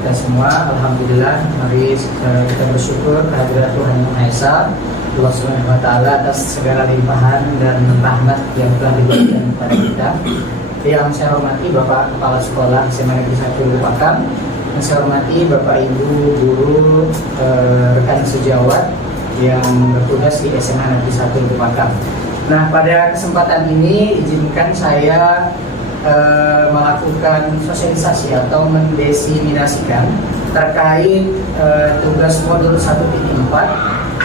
kita semua. Alhamdulillah, mari kita bersyukur kehadirat Tuhan Yang Maha Esa, Allah Subhanahu wa Ta'ala, atas segala limpahan dan rahmat yang telah diberikan kepada kita. Yang saya hormati Bapak Kepala Sekolah SMA Negeri 1 Lupakam, yang saya hormati Bapak Ibu guru, rekan sejawat yang bertugas di SMA Negeri 1 Lupakam. Nah, pada kesempatan ini izinkan saya melakukan sosialisasi atau mendiseminasikan terkait tugas modul 1.4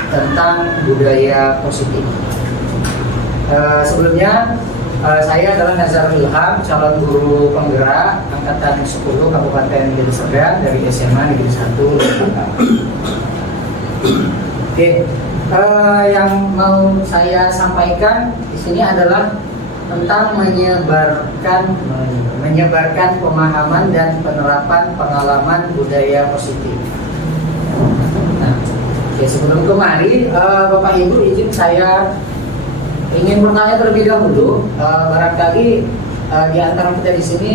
tentang budaya positif. Sebelumnya saya adalah Nazarul Ilham, calon guru penggerak angkatan 10 Kabupaten Deli Serdang dari SMA Negeri 1 Lupakam. Oke, yang mau saya sampaikan di sini adalah tentang menyebarkan pemahaman dan penerapan pengalaman budaya positif. Nah, oke, sebelum kemari, Bapak Ibu izin saya ingin bertanya terlebih dahulu. Barangkali di antara kita di sini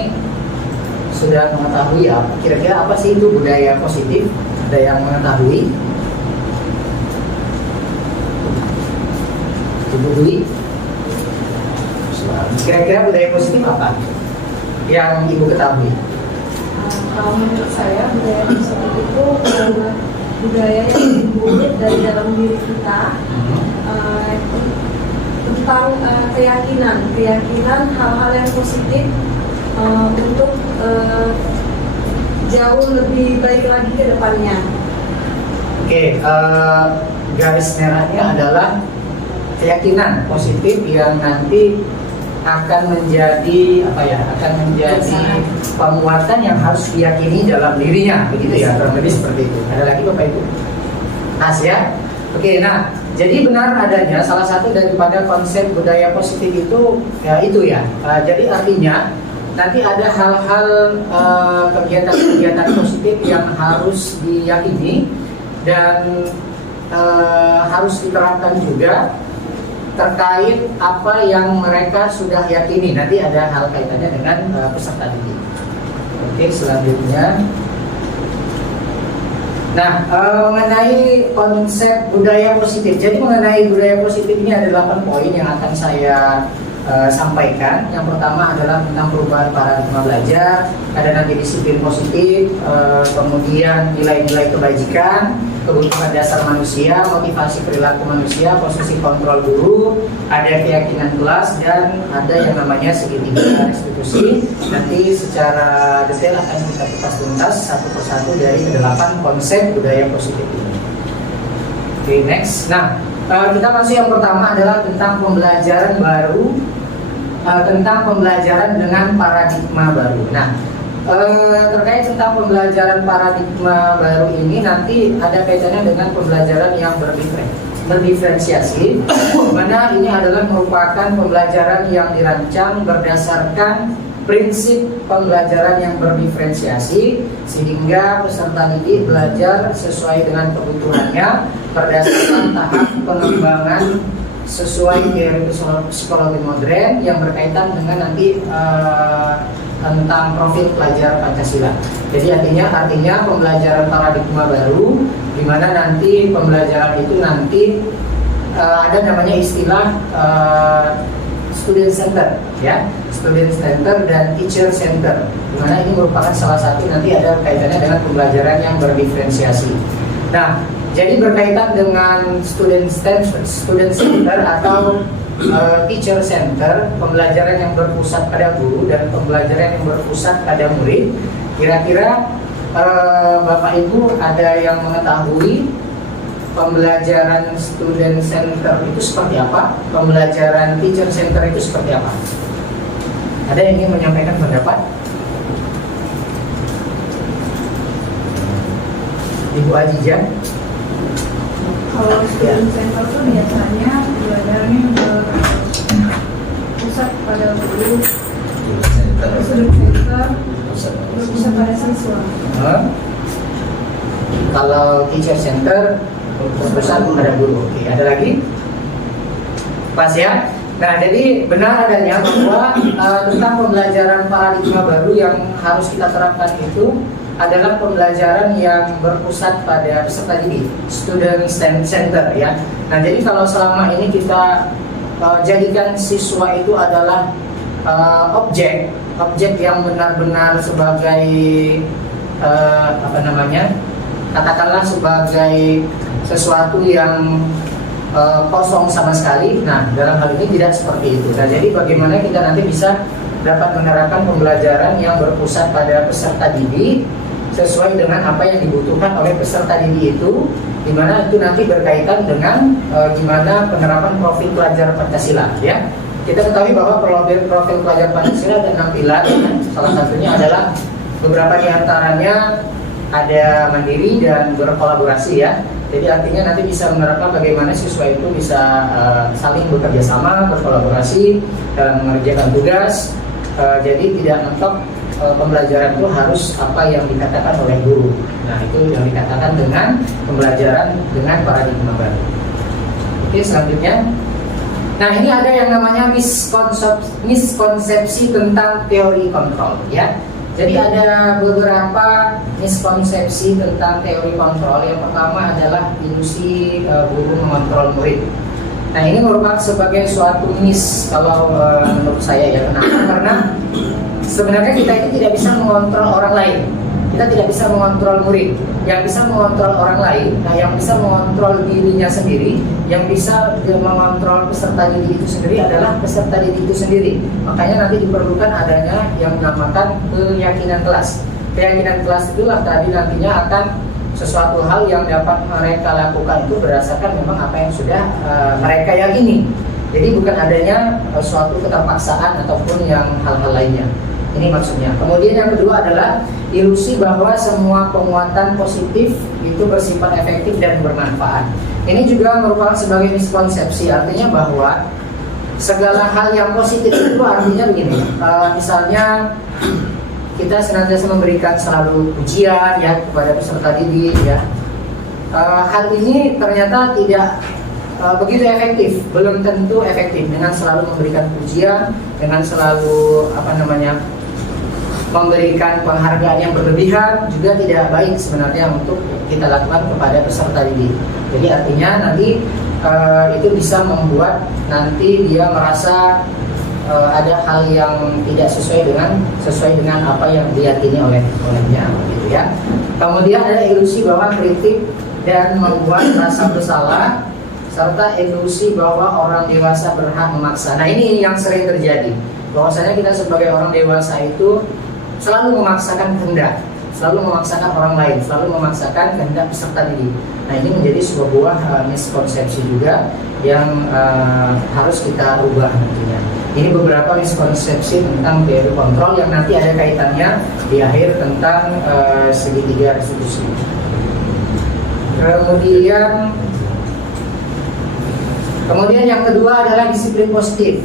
sudah mengetahui ya, kira-kira apa sih itu budaya positif? Ada yang mengetahui? Ibu Dwi? Kira-kira budaya positif apa yang Ibu ketahui? Kalau menurut saya budaya positif itu budaya yang dibuat dari dalam diri kita tentang keyakinan hal-hal yang positif untuk jauh lebih baik lagi ke depannya. Oke, garis merahnya adalah keyakinan positif yang nanti akan menjadi penguatan yang harus diyakini dalam dirinya, begitu ya, kurang lebih seperti itu. Ada lagi Bapak Ibu? As ya. Oke, nah, jadi benar adanya salah satu daripada konsep budaya positif itu ya itu ya. Jadi artinya nanti ada hal-hal kegiatan-kegiatan positif yang harus diyakini dan harus diterapkan juga terkait apa yang mereka sudah yakini. Nanti ada hal kaitannya dengan peserta didik. Oke, selanjutnya. Nah, mengenai konsep budaya positif. Jadi mengenai budaya positif ini ada 8 poin yang akan saya sampaikan. Yang pertama adalah tentang perubahan paradigma belajar, ada nanti disiplin positif, kemudian nilai-nilai kebajikan, kebutuhan dasar manusia, motivasi perilaku manusia, posisi kontrol guru, ada keyakinan kelas, dan ada yang namanya segitiga restitusi. Nanti secara detail akan kita kupas tuntas satu persatu dari ke-8 konsep budaya positif ini. Oke, next. Nah, kita masuk yang pertama adalah tentang pembelajaran baru, tentang pembelajaran dengan paradigma baru. Nah, terkait tentang pembelajaran paradigma baru ini nanti ada kaitannya dengan pembelajaran yang berdiferensiasi, mana ini adalah merupakan pembelajaran yang dirancang berdasarkan prinsip pembelajaran yang berdiferensiasi, sehingga peserta didik belajar sesuai dengan kebutuhannya berdasarkan tahap pengembangan sesuai teori psikologi modern yang berkaitan dengan nanti tentang profil pelajar Pancasila. Jadi artinya pembelajaran paradigma baru, di mana nanti pembelajaran itu nanti ada namanya istilah student center, ya, student center dan teacher center, di mana ini merupakan salah satu nanti ada kaitannya dengan pembelajaran yang berdiferensiasi. Nah, jadi berkaitan dengan student center atau teacher center, pembelajaran yang berpusat pada guru dan pembelajaran yang berpusat pada murid. Kira-kira Bapak Ibu ada yang mengetahui pembelajaran student center itu seperti apa? Pembelajaran teacher center itu seperti apa? Ada yang ingin menyampaikan pendapat? Ibu Ajijah? Kalau student center itu biasanya belajarnya berpusat pada guru, student center berpusat pada siswa. Kalau teacher center berpusat pada guru. Oke, ada lagi? Pas ya? Nah, jadi benar adanya bahwa tentang pembelajaran paradigma baru yang harus kita terapkan itu adalah pembelajaran yang berpusat pada peserta didik, student center ya. Nah, jadi kalau selama ini kita jadikan siswa itu adalah objek yang benar-benar sebagai katakanlah sebagai sesuatu yang kosong sama sekali. Nah, dalam hal ini tidak seperti itu. Nah, jadi bagaimana kita nanti bisa dapat menerapkan pembelajaran yang berpusat pada peserta didik sesuai dengan apa yang dibutuhkan oleh peserta didik itu, di mana itu nanti berkaitan dengan gimana penerapan profil pelajar Pancasila ya. Kita ketahui bahwa profil pelajar Pancasila ada 6 pilar, salah satunya adalah beberapa diantaranya ada mandiri dan berkolaborasi ya. Jadi artinya nanti bisa menerapkan bagaimana siswa itu bisa saling bekerja sama, berkolaborasi dalam mengerjakan tugas. Jadi tidak mentok pembelajaran itu harus apa yang dikatakan oleh guru. Nah, itu yang dikatakan dengan pembelajaran dengan paradigma baru. Oke, selanjutnya. Nah, ini ada yang namanya miskonsepsi tentang teori kontrol ya. Jadi ada beberapa miskonsepsi tentang teori kontrol. Yang pertama adalah ilusi guru mengontrol murid. Nah, ini merupakan sebagai suatu kalau menurut saya ya. Kenapa? Karena sebenarnya kita itu tidak bisa mengontrol orang lain. Kita tidak bisa mengontrol murid. Yang bisa mengontrol orang lain, nah yang bisa mengontrol dirinya sendiri, yang bisa mengontrol peserta didik itu sendiri adalah peserta didik itu sendiri. Makanya nanti diperlukan adanya yang dinamakan keyakinan kelas. Keyakinan kelas itulah tadi nantinya akan sesuatu hal yang dapat mereka lakukan itu berdasarkan memang apa yang sudah mereka yakini. Jadi bukan adanya suatu keterpaksaan ataupun yang hal-hal lainnya. Ini maksudnya. Kemudian yang kedua adalah ilusi bahwa semua penguatan positif itu bersifat efektif dan bermanfaat. Ini juga merupakan sebagai miskonsepsi, artinya bahwa segala hal yang positif itu artinya begini. Misalnya kita senantiasa memberikan selalu pujian ya kepada peserta didik ya. Hal ini ternyata tidak begitu efektif, belum tentu efektif dengan selalu memberikan pujian, dengan selalu memberikan penghargaan yang berlebihan juga tidak baik sebenarnya untuk kita lakukan kepada peserta didik. Jadi artinya nanti itu bisa membuat nanti dia merasa ada hal yang tidak sesuai dengan apa yang diyakini olehnya gitu ya. Kemudian ada ilusi bahwa kritik dan membuat rasa bersalah, serta ilusi bahwa orang dewasa berhak memaksa. Nah, ini yang sering terjadi. Bahwasanya kita sebagai orang dewasa itu selalu memaksakan kehendak, selalu memaksakan orang lain, selalu memaksakan kehendak peserta didik. Nah, ini menjadi sebuah miskonsepsi juga yang harus kita rubah nantinya. Ini beberapa miskonsepsi tentang teori kontrol yang nanti ada kaitannya di akhir tentang segitiga restitusi. Kemudian yang kedua adalah disiplin positif,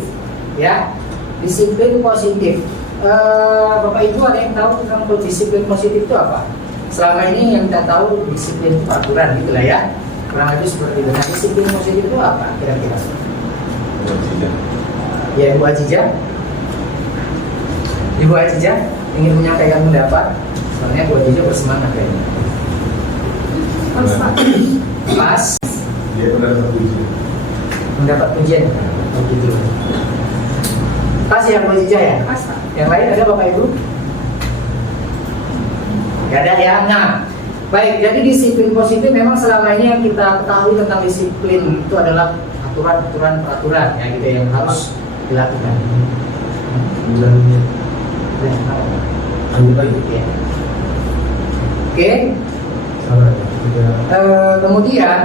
ya, disiplin positif. Bapak Ibu ada yang tahu tentang disiplin positif itu apa? Selama ini yang kita tahu disiplin itu aturan gitulah ya, kurang lebih seperti itu. Nah, disiplin positif itu apa kira-kira? Ya, Ibu Ajijah. Ibu Ajijah ingin menyampaikan pendapat. Soalnya Ibu Ajijah bersemangat kayaknya. Pas. Dia Mendapat pujian. Oh gitu. Pas ya Bu Ajijah ya? Pas. Yang lain ada Bapak Ibu? Gak ada ya? Nah, baik, jadi disiplin positif memang selama ini yang kita ketahui tentang disiplin itu adalah aturan-aturan peraturan ya gitu yang harus dilakukan. Lanjut lagi. Ya. Oke. Kemudian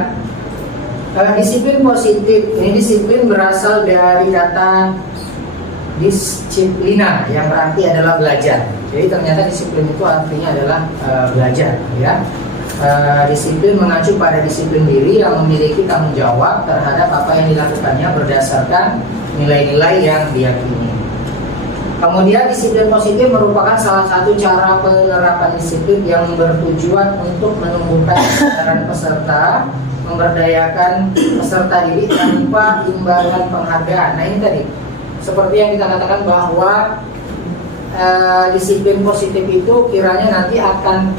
disiplin positif ini disiplin berasal dari kata disiplina yang berarti adalah belajar. Jadi ternyata disiplin itu artinya adalah belajar ya. Disiplin mengacu pada disiplin diri yang memiliki tanggung jawab terhadap apa yang dilakukannya berdasarkan nilai-nilai yang diyakini. Kemudian disiplin positif merupakan salah satu cara penerapan disiplin yang bertujuan untuk menumbuhkan kesadaran peserta, memberdayakan peserta didik tanpa imbalan penghargaan. Nah, ini tadi seperti yang kita katakan bahwa disiplin positif itu kiranya nanti akan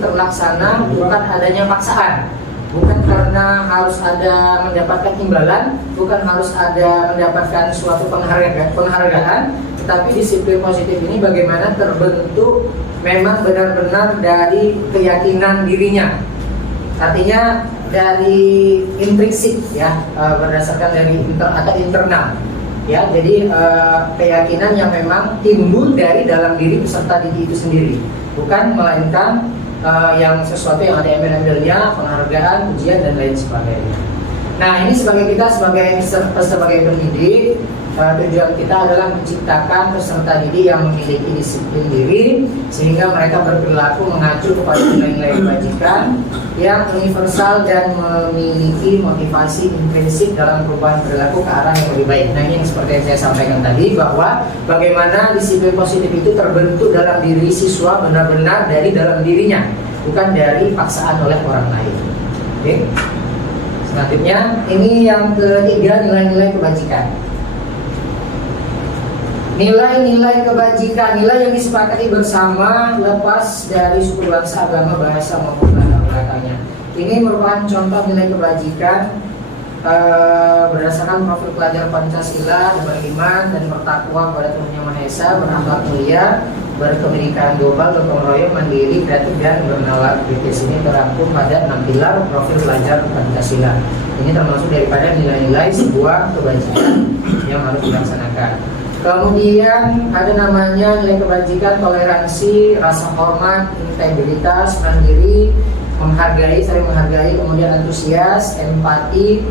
terlaksana bukan adanya paksaan, bukan karena harus ada mendapatkan imbalan, bukan harus ada mendapatkan suatu penghargaan, tetapi disiplin positif ini bagaimana terbentuk memang benar-benar dari keyakinan dirinya. Artinya dari intrinsik ya, berdasarkan dari atau internal ya. Jadi keyakinan yang memang timbul dari dalam diri peserta didik itu sendiri, bukan melainkan yang sesuatu yang ada embel-embelnya, penghargaan, pujian dan lain sebagainya. Nah, ini kita sebagai pendidik, tujuan kita adalah menciptakan peserta didik yang memiliki disiplin diri sehingga mereka berperilaku mengacu kepada nilai-nilai kebajikan yang universal dan memiliki motivasi intrinsik dalam perubahan perilaku ke arah yang lebih baik. Nah, ini yang seperti yang saya sampaikan tadi, bahwa bagaimana disiplin positif itu terbentuk dalam diri siswa benar-benar dari dalam dirinya, bukan dari paksaan oleh orang lain. Oke. Selanjutnya, ini yang ketiga, nilai-nilai kebajikan. Nilai-nilai kebajikan, nilai yang disepakati bersama lepas dari suku bangsa, agama, bahasa maupun latar belakangnya. Ini merupakan contoh nilai kebajikan berdasarkan profil pelajar Pancasila, beriman dan bertakwa pada Tuhan Yang Maha Esa, berakhlak mulia, berkebinekaan global, gotong royong, mandiri, kreatif dan bernalar kritis. Ini terangkum pada 6 pilar profil pelajar Pancasila. Ini termasuk daripada nilai-nilai sebuah kebajikan yang harus dilaksanakan. Kemudian ada namanya nilai kebajikan, toleransi, rasa hormat, integritas, mandiri, menghargai, saling menghargai, kemudian antusias, empati,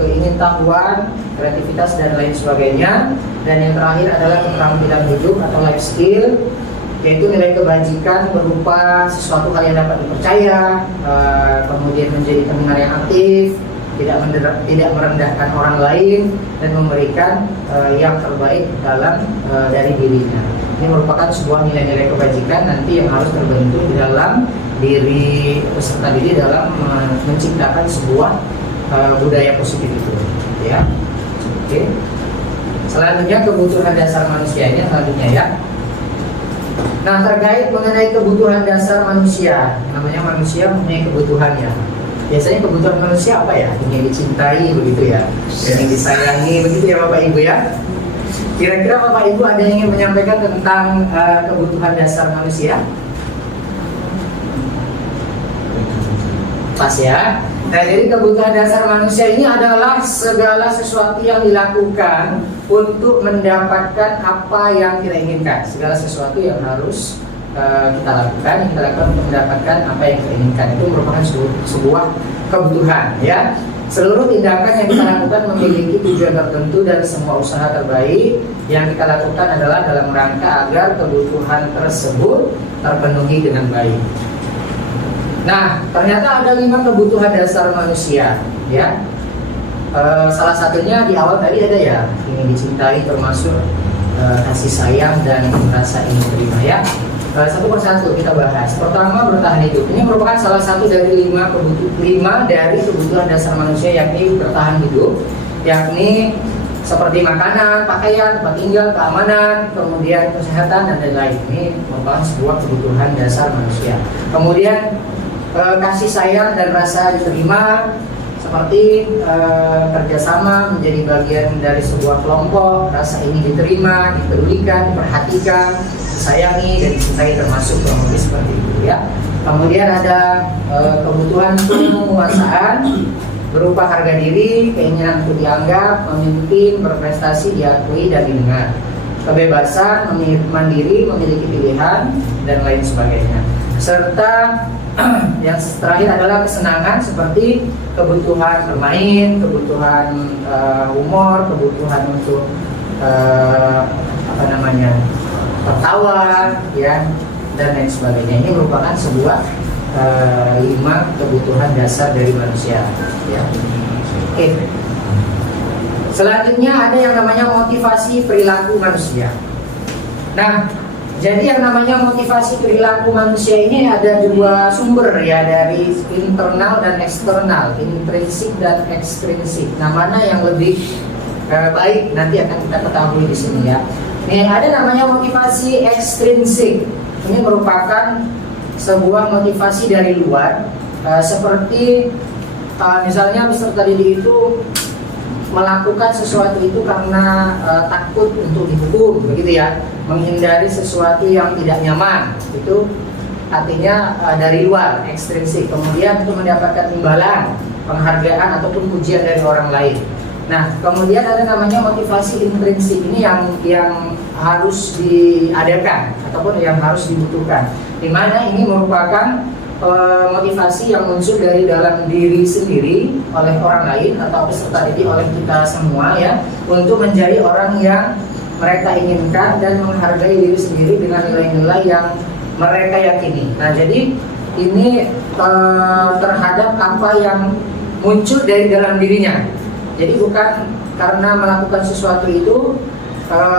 keingintahuan, kreativitas dan lain sebagainya. Dan yang terakhir adalah keterampilan hidup atau life skill, yaitu nilai kebajikan berupa sesuatu hal yang dapat dipercaya, kemudian menjadi pendengar yang aktif, tidak merendahkan orang lain, dan memberikan yang terbaik dari dirinya. Ini merupakan sebuah nilai-nilai kebajikan nanti yang harus terbentuk di dalam diri peserta didik dalam menciptakan sebuah budaya positif itu, ya. Oke. Selanjutnya kebutuhan dasar manusianya selanjutnya ya. Nah, terkait mengenai kebutuhan dasar manusia, namanya manusia mempunyai kebutuhannya. Biasanya kebutuhan manusia apa ya? Ingin dicintai begitu ya, ingin disayangi begitu ya Bapak Ibu ya. Kira-kira Bapak Ibu ada yang ingin menyampaikan tentang kebutuhan dasar manusia? Pas ya. Nah, jadi kebutuhan dasar manusia ini adalah segala sesuatu yang dilakukan untuk mendapatkan apa yang kita inginkan. Segala sesuatu yang harus kita lakukan untuk mendapatkan apa yang kita inginkan. Itu merupakan sebuah kebutuhan, ya. Seluruh tindakan yang kita lakukan memiliki tujuan tertentu dan semua usaha terbaik yang kita lakukan adalah dalam rangka agar kebutuhan tersebut terpenuhi dengan baik. Nah, ternyata ada 5 kebutuhan dasar manusia, ya. Salah satunya di awal tadi ada ya, ingin dicintai, termasuk kasih sayang dan merasa ingin terima, ya. Satu persatu kita bahas. Pertama, bertahan hidup. Ini merupakan salah satu dari 5 dari kebutuhan dasar manusia, yakni bertahan hidup, yakni seperti makanan, pakaian, tempat tinggal, keamanan, kemudian kesehatan dan lain-lain. Ini merupakan sebuah kebutuhan dasar manusia. Kemudian kasih sayang dan rasa diterima, seperti kerjasama, menjadi bagian dari sebuah kelompok, rasa ingin diterima, dipedulikan, diperhatikan, disayangi dan dicintai, termasuk kurang lebih seperti itu, ya. Kemudian ada kebutuhan penguasaan berupa harga diri, keinginan untuk dianggap, memimpin, berprestasi, diakui dan didengar. Kebebasan, mandiri, memiliki pilihan dan lain sebagainya. Serta yang terakhir adalah kesenangan, seperti kebutuhan bermain, kebutuhan humor, kebutuhan untuk tertawa, ya, dan lain sebagainya. Ini merupakan sebuah 5 kebutuhan dasar dari manusia, ya. Oke. Selanjutnya ada yang namanya motivasi perilaku manusia. Nah, jadi yang namanya motivasi perilaku manusia ini ada 2 sumber, ya, dari internal dan eksternal, intrinsik dan ekstrinsik. Nah, mana yang lebih baik nanti akan kita ketahui di sini, ya. Nih, ada namanya motivasi ekstrinsik. Ini merupakan sebuah motivasi dari luar, seperti misalnya peserta didik itu melakukan sesuatu itu karena takut untuk dihukum, begitu ya, menghindari sesuatu yang tidak nyaman, itu artinya dari luar, ekstrinsik. Kemudian untuk mendapatkan imbalan, penghargaan ataupun pujian dari orang lain. Nah, kemudian ada namanya motivasi intrinsik, ini yang harus diadakan ataupun yang harus dibutuhkan, di mana ini merupakan motivasi yang muncul dari dalam diri sendiri oleh orang lain atau peserta didik, oleh kita semua ya, untuk menjadi orang yang mereka inginkan dan menghargai diri sendiri dengan nilai-nilai yang mereka yakini. Nah, jadi ini terhadap apa yang muncul dari dalam dirinya. Jadi bukan karena melakukan sesuatu itu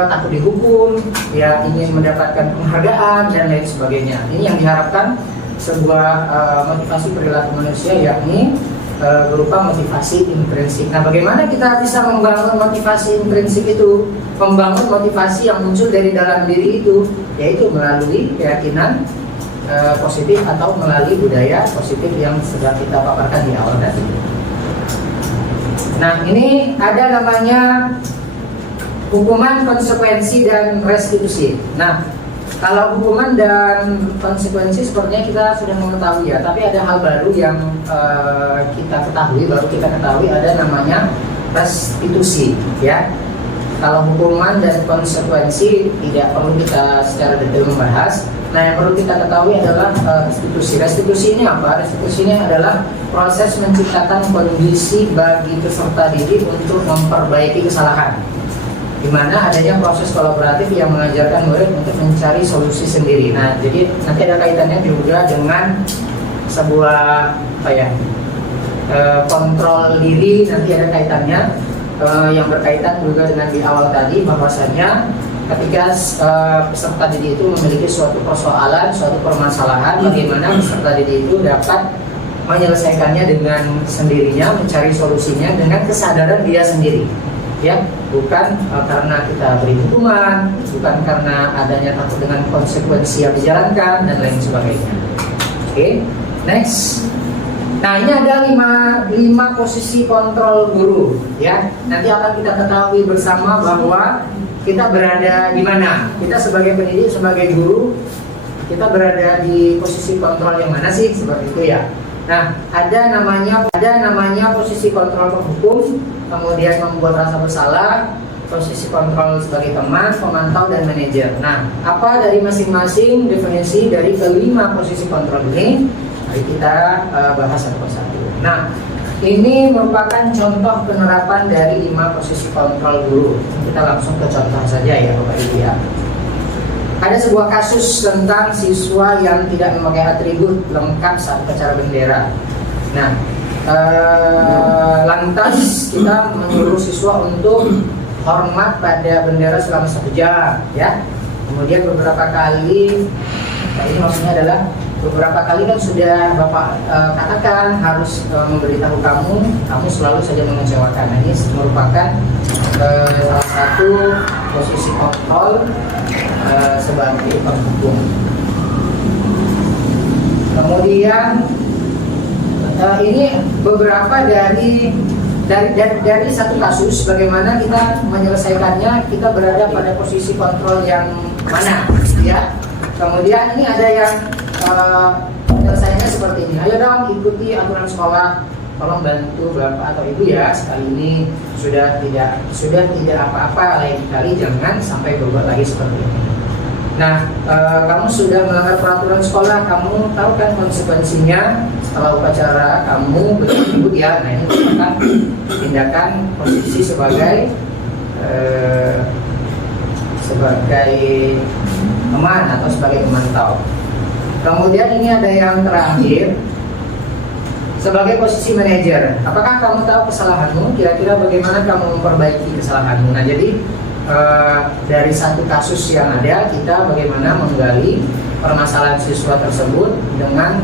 takut dihukum, ya ingin mendapatkan penghargaan dan lain sebagainya. Ini yang diharapkan sebuah motivasi perilaku manusia, yakni berupa motivasi intrinsik. Nah, bagaimana kita bisa membangun motivasi intrinsik itu? Membangun motivasi yang muncul dari dalam diri itu, yaitu melalui keyakinan positif atau melalui budaya positif yang sudah kita paparkan di awal tadi. Nah, ini ada namanya hukuman, konsekuensi, dan restitusi. Nah, kalau hukuman dan konsekuensi sepertinya kita sudah mengetahui ya, tapi ada hal baru yang kita ketahui, ada namanya restitusi ya. Kalau hukuman dan konsekuensi tidak perlu kita secara detail membahas. Nah, yang perlu kita ketahui adalah restitusi. Restitusi ini apa? Restitusi ini adalah proses menciptakan kondisi bagi peserta didik untuk memperbaiki kesalahan, di mana adanya proses kolaboratif yang mengajarkan murid untuk mencari solusi sendiri. Nah, jadi nanti ada kaitannya juga dengan sebuah kontrol diri, nanti ada kaitannya yang berkaitan juga dengan di awal tadi, bahwasanya ketika peserta didik itu memiliki suatu persoalan, suatu permasalahan, bagaimana peserta didik itu dapat menyelesaikannya dengan sendirinya, mencari solusinya dengan kesadaran dia sendiri. Ya, bukan karena kita beri hukuman, bukan karena adanya takut dengan konsekuensi yang dijalankan dan lain sebagainya. Oke, next. Nah, ini ada 5 posisi kontrol guru ya. Nanti akan kita ketahui bersama bahwa kita berada di mana. Kita sebagai pendidik, sebagai guru, kita berada di posisi kontrol yang mana sih, seperti itu ya. Nah, ada namanya posisi kontrol penghukum, kemudian membuat rasa bersalah, posisi kontrol sebagai teman, pemantau, dan manajer. Nah, apa dari masing-masing definisi dari kelima posisi kontrol ini? Mari kita bahas satu persatu. Nah, ini merupakan contoh penerapan dari 5 posisi kontrol guru. Kita langsung ke contoh saja ya, Bapak Ibu ya. Ada sebuah kasus tentang siswa yang tidak memakai atribut lengkap saat upacara bendera. Nah, lantas kita menyuruh siswa untuk hormat pada bendera selama 1 jam, ya. Kemudian beberapa kali, ini maksudnya adalah beberapa kali kan sudah Bapak katakan harus memberitahu kamu selalu saja mengecewakan. Nah, ini merupakan salah satu posisi kontrol sebagai penghukum. Kemudian ini beberapa dari satu kasus, bagaimana kita menyelesaikannya, kita berada pada posisi kontrol yang mana, ya. Kemudian ini ada yang penyelesaiannya seperti ini. Ayo dong ikuti aturan sekolah, tolong bantu Bapak atau Ibu ya, sekali ini sudah tidak apa-apa, lain kali jangan sampai berbuat lagi seperti ini. Nah, kamu sudah melanggar peraturan sekolah, kamu tahu kan konsekuensinya setelah upacara kamu berikut ya. Nah, ini merupakan tindakan posisi sebagai teman atau sebagai pemantau. Kemudian ini ada yang terakhir sebagai posisi manajer. Apakah kamu tahu kesalahanmu? Kira-kira bagaimana kamu memperbaiki kesalahanmu? Nah, jadi dari satu kasus yang ada, kita bagaimana menggali permasalahan siswa tersebut dengan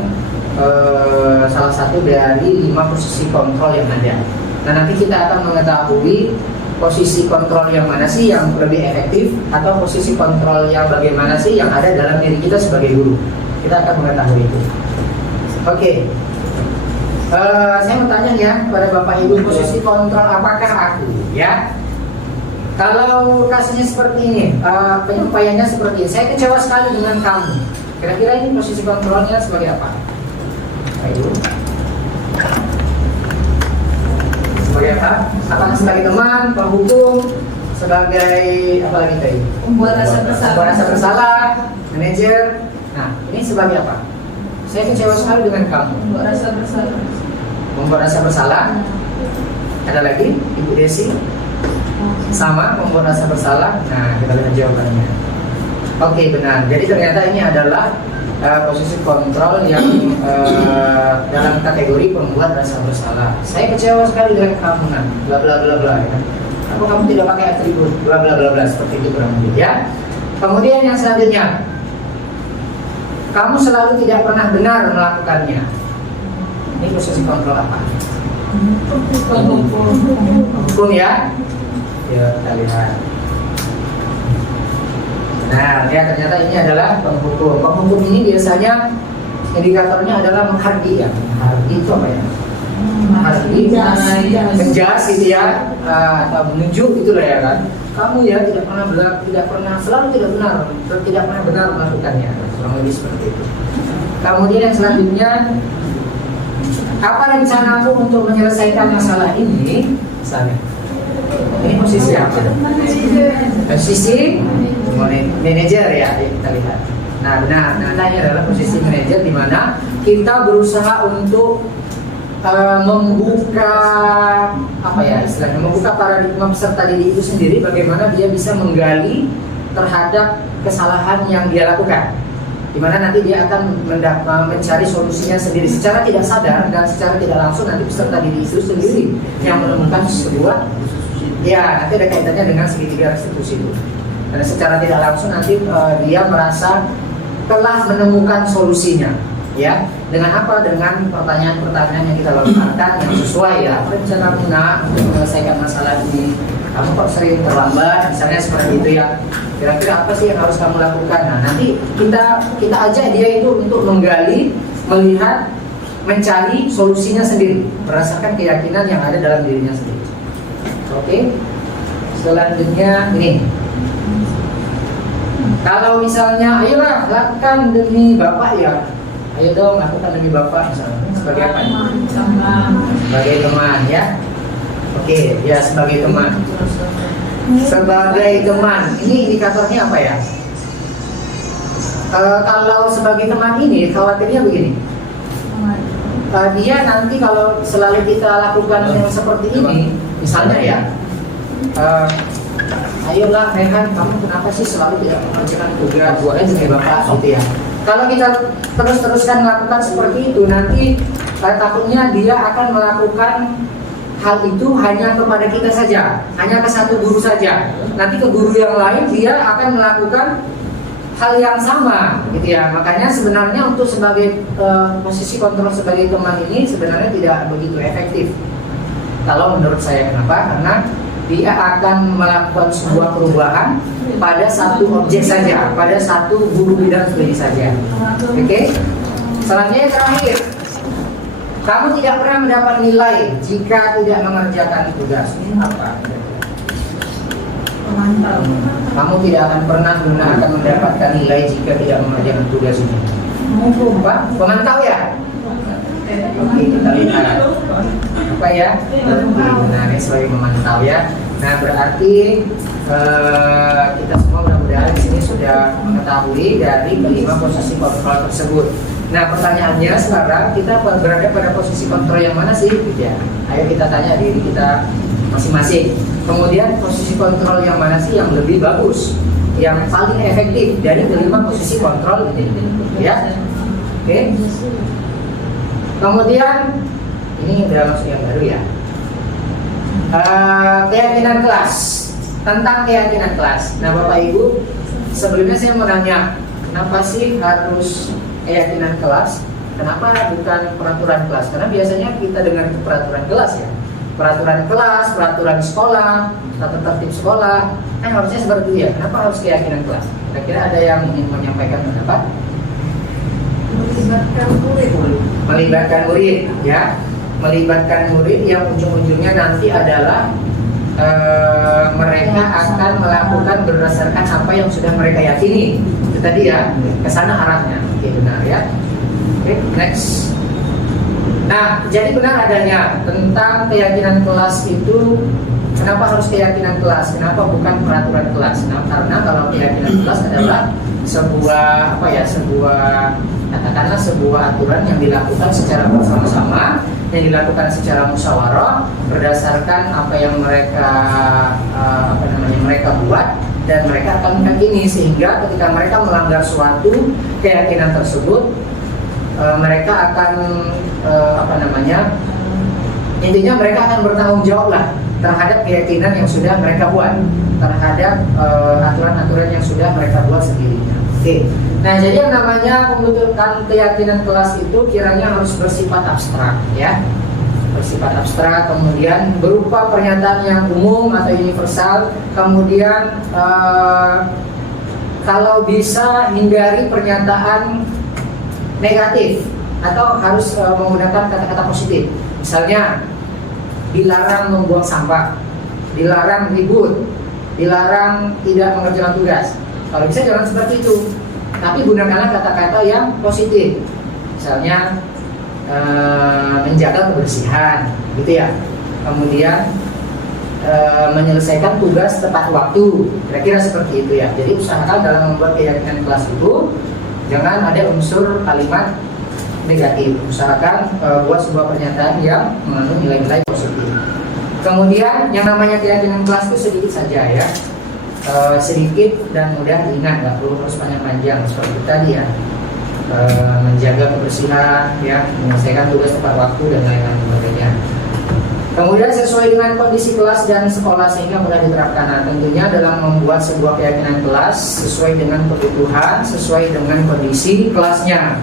salah satu dari 5 posisi kontrol yang ada. Nah, nanti kita akan mengetahui posisi kontrol yang mana sih yang lebih efektif, atau posisi kontrol yang bagaimana sih yang ada dalam diri kita sebagai guru. Kita akan mengetahui itu. Oke. Saya mau tanya ya pada Bapak Ibu, posisi kontrol apakah aku? Ya. Kalau kasusnya seperti ini, penyampaiannya seperti ini, saya kecewa sekali dengan kamu. Kira-kira ini posisi kontrolnya sebagai apa? Ayo. Sebagai apa? Apakah sebagai teman, penghukum, sebagai apa lagi tadi? Membuat rasa bersalah. Membuat rasa bersalah, manajer. Nah, ini sebagai apa? Saya kecewa sekali dengan kamu. Membuat rasa bersalah. Membuat rasa bersalah. Ada lagi, Ibu Desi? Sama, membuat rasa bersalah. Nah, kita lihat jawabannya. Oke, benar. Jadi ternyata ini adalah posisi kontrol yang dalam kategori pembuat rasa bersalah. Saya kecewa sekali dengan kamu, nah, bla bla bla bla. Ya. Apa kamu tidak pakai atribut bla bla bla bla seperti itu kurang lebih ya. Kemudian yang selanjutnya, kamu selalu tidak pernah benar melakukannya. Ini posisi kontrol apa? Hukum ya. Ya, kita lihat. Nah, ya ternyata ini adalah penghukum. Penghukum ini biasanya indikatornya adalah menghargai ya. Menghargai itu apa ya? Menghargai, menjas gitu ya, atau menunjuk itulah ya kan. Kamu ya tidak pernah, selalu tidak pernah benar melakukannya. Kurang lebih seperti itu. Kemudian yang selanjutnya, apa rencanamu untuk menyelesaikan masalah ini? Misalnya, ini posisi apa? Posisi manajer ya, kita lihat. Nah, benar. Nah, ini adalah posisi manajer di mana kita berusaha untuk membuka apa ya istilahnya, membuka paradigma peserta didik itu sendiri, bagaimana dia bisa menggali terhadap kesalahan yang dia lakukan, di mana nanti dia akan mencari solusinya sendiri secara tidak sadar dan secara tidak langsung. Nanti peserta didik itu sendiri yang menemukan sebuah ya, nanti ada kaitannya dengan segitiga restitusi itu. Karena secara tidak langsung nanti dia merasa telah menemukan solusinya, ya. Dengan apa? Dengan pertanyaan-pertanyaan yang kita lontarkan yang sesuai ya. Apa rencana guna untuk menyelesaikan masalah ini? Kamu kok sering terlambat, misalnya seperti itu ya. Kira-kira apa sih yang harus kamu lakukan? Nah, nanti kita ajak dia itu untuk menggali, melihat, mencari solusinya sendiri berdasarkan keyakinan yang ada dalam dirinya sendiri. Oke. Selanjutnya ini. Kalau misalnya, ayolah lakukan demi Bapak ya. Ayo dong lakukan demi Bapak misalnya. Sebagai apa? Sebagai teman ya. Oke, ya sebagai teman. Sebagai teman, ini indikatornya apa ya? Kalau sebagai teman ini, khawatirnya begini. Dia nanti kalau selalu kita lakukan yang seperti ini, misalnya ya, ayolah Rehan, kamu kenapa sih selalu tidak mengerjakan tugas buatnya sebagai Bapak gitu ya. Kalau kita terus-teruskan melakukan seperti itu, nanti takutnya dia akan melakukan hal itu hanya kepada kita saja, hanya ke satu guru saja. Nanti ke guru yang lain dia akan melakukan hal yang sama gitu ya. Makanya sebenarnya untuk sebagai posisi kontrol sebagai teman ini sebenarnya tidak begitu efektif kalau menurut saya. Kenapa? Karena dia akan melakukan sebuah perubahan pada satu objek saja, pada satu guru bidang studi saja. Oke? Selanjutnya yang terakhir, kamu tidak pernah mendapat nilai jika tidak mengerjakan tugas. Ini apa? Pemantau. Kamu tidak akan pernah mendapatkan nilai jika tidak mengerjakan tugas ini. Apa? Pemantau ya? Oke, kita lihat apa ya? Nah, ini sebagai memantau ya. Nah, berarti kita semua mudah-mudahan di sini sudah mengetahui dari kelima posisi kontrol tersebut. Nah, pertanyaannya sekarang kita berada pada posisi kontrol yang mana sih? Ya, ayo kita tanya diri kita masing-masing. Kemudian posisi kontrol yang mana sih yang lebih bagus, yang paling efektif dari kelima posisi kontrol ini? Ya, oke. Kemudian ini udah masuk yang baru ya. Keyakinan kelas, tentang keyakinan kelas. Nah, Bapak Ibu, sebelumnya saya mau nanya, kenapa sih harus keyakinan kelas? Kenapa bukan peraturan kelas? Karena biasanya kita dengar itu peraturan kelas ya. peraturan kelas, peraturan sekolah, tata tertib sekolah, kan harusnya seperti itu ya. Kenapa harus keyakinan kelas? Kira-kira ada yang ingin menyampaikan pendapat? Melibatkan murid. Melibatkan murid, ya. Melibatkan murid yang ujung-ujungnya nanti adalah mereka akan melakukan berdasarkan apa yang sudah mereka yakini. Itu tadi ya, ke sana arahnya. Oke, benar ya. Oke, next. Nah, jadi benar adanya tentang keyakinan kelas itu. Kenapa harus keyakinan kelas? Kenapa bukan peraturan kelas? Nah, karena kalau keyakinan kelas adalah sebuah katakanlah sebuah aturan yang dilakukan secara bersama-sama, yang dilakukan secara musyawarah berdasarkan apa yang mereka buat dan mereka akan meyakini, sehingga ketika mereka melanggar suatu keyakinan tersebut mereka akan intinya mereka akan bertanggung jawab lah terhadap keyakinan yang sudah mereka buat, terhadap aturan-aturan yang sudah mereka buat sendirinya. Oke. Nah, jadi yang namanya pembentukan keyakinan kelas itu kiranya harus bersifat abstrak, ya. Bersifat abstrak, kemudian berupa pernyataan yang umum atau universal, kemudian kalau bisa hindari pernyataan negatif atau harus menggunakan kata-kata positif. Misalnya dilarang membuang sampah, dilarang ribut, dilarang tidak mengerjakan tugas. Kalau bisa jangan seperti itu, tapi gunakanlah kata-kata yang positif. Misalnya menjaga kebersihan, gitu ya. Kemudian menyelesaikan tugas tepat waktu, kira-kira seperti itu ya. Jadi usahakan dalam membuat keyakinan kelas itu jangan ada unsur kalimat negatif. Usahakan buat sebuah pernyataan yang mengandung nilai-nilai positif. Kemudian yang namanya keyakinan kelas itu sedikit saja ya, sedikit dan mudah diingat, nggak perlu terus panjang-panjang seperti tadi ya. Menjaga kebersihan, ya, menyelesaikan tugas tepat waktu dan lain-lain sebagainya. Kemudian sesuai dengan kondisi kelas dan sekolah sehingga mudah diterapkan. Nah, tentunya dalam membuat sebuah keyakinan kelas sesuai dengan kebutuhan, sesuai dengan kondisi kelasnya.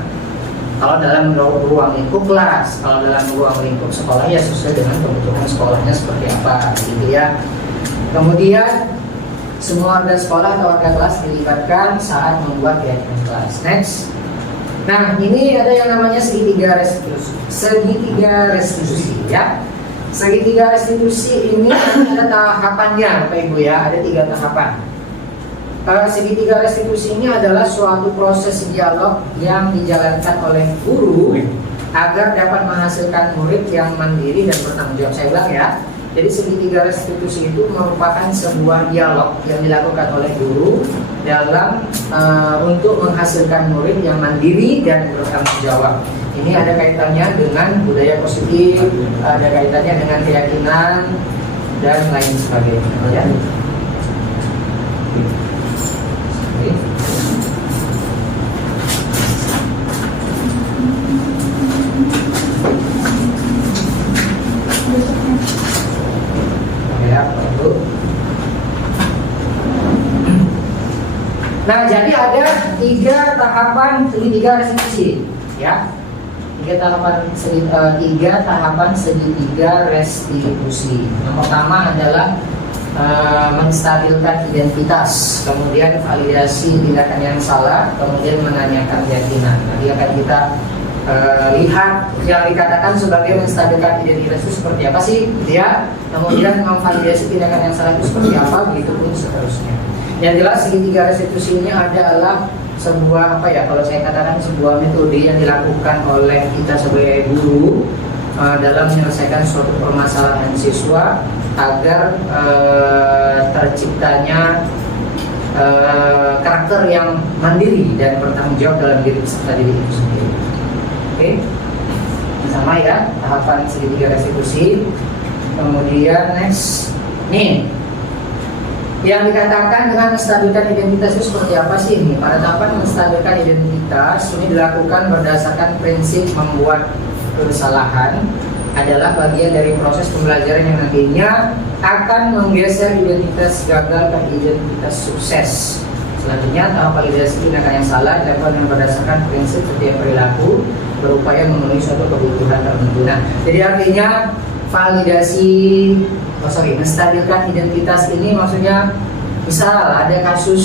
Kalau dalam ruang lingkup kelas, kalau dalam ruang lingkup sekolah ya sesuai dengan kebutuhan sekolahnya seperti apa, gitu ya. Kemudian semua warga sekolah atau warga kelas dilibatkan saat membuat keyakinan kelas. Next. Nah, ini ada yang namanya segitiga restitusi. Segitiga restitusi, ya. Segitiga restitusi ini ada tahapannya, Bapak Ibu ya. Ada 3 tahapan. Segitiga restitusi ini adalah suatu proses dialog yang dijalankan oleh guru agar dapat menghasilkan murid yang mandiri dan bertanggung jawab. Saya bilang ya, jadi segitiga restitusi itu merupakan sebuah dialog yang dilakukan oleh guru dalam untuk menghasilkan murid yang mandiri dan bertanggung jawab. Ini ada kaitannya dengan budaya positif, ada kaitannya dengan keyakinan dan lain sebagainya. Ya. Nah, jadi ada 3 tahapan segitiga restitusi, ya. 3 tahapan segitiga restitusi. Yang pertama adalah menstabilkan identitas, kemudian validasi tindakan yang salah, kemudian menanyakan keyakinan. Nanti akan kita lihat yang dikatakan sebagai menstabilkan identitas itu seperti apa sih, ya. Kemudian memvalidasi tindakan yang salah itu seperti apa, begitu pun seterusnya. Yang jelas segitiga restitusi ini adalah sebuah kalau saya katakan sebuah metode yang dilakukan oleh kita sebagai guru dalam menyelesaikan suatu permasalahan siswa agar terciptanya karakter yang mandiri dan bertanggung jawab dalam diri peserta didik itu sendiri. Oke, sama ya tahapan segitiga restitusi. Kemudian next, nih yang dikatakan dengan menstabilkan identitas itu seperti apa sih ini? Pada tahapan menstabilkan identitas ini dilakukan berdasarkan prinsip membuat kesalahan adalah bagian dari proses pembelajaran yang nantinya akan menggeser identitas gagal ke identitas sukses. Selanjutnya tahap validasi tindakan yang salah dilakukan dengan berdasarkan prinsip setiap perilaku berupaya memenuhi suatu kebutuhan tertentu. Nah, jadi artinya validasi, menstabilkan identitas ini maksudnya misal ada kasus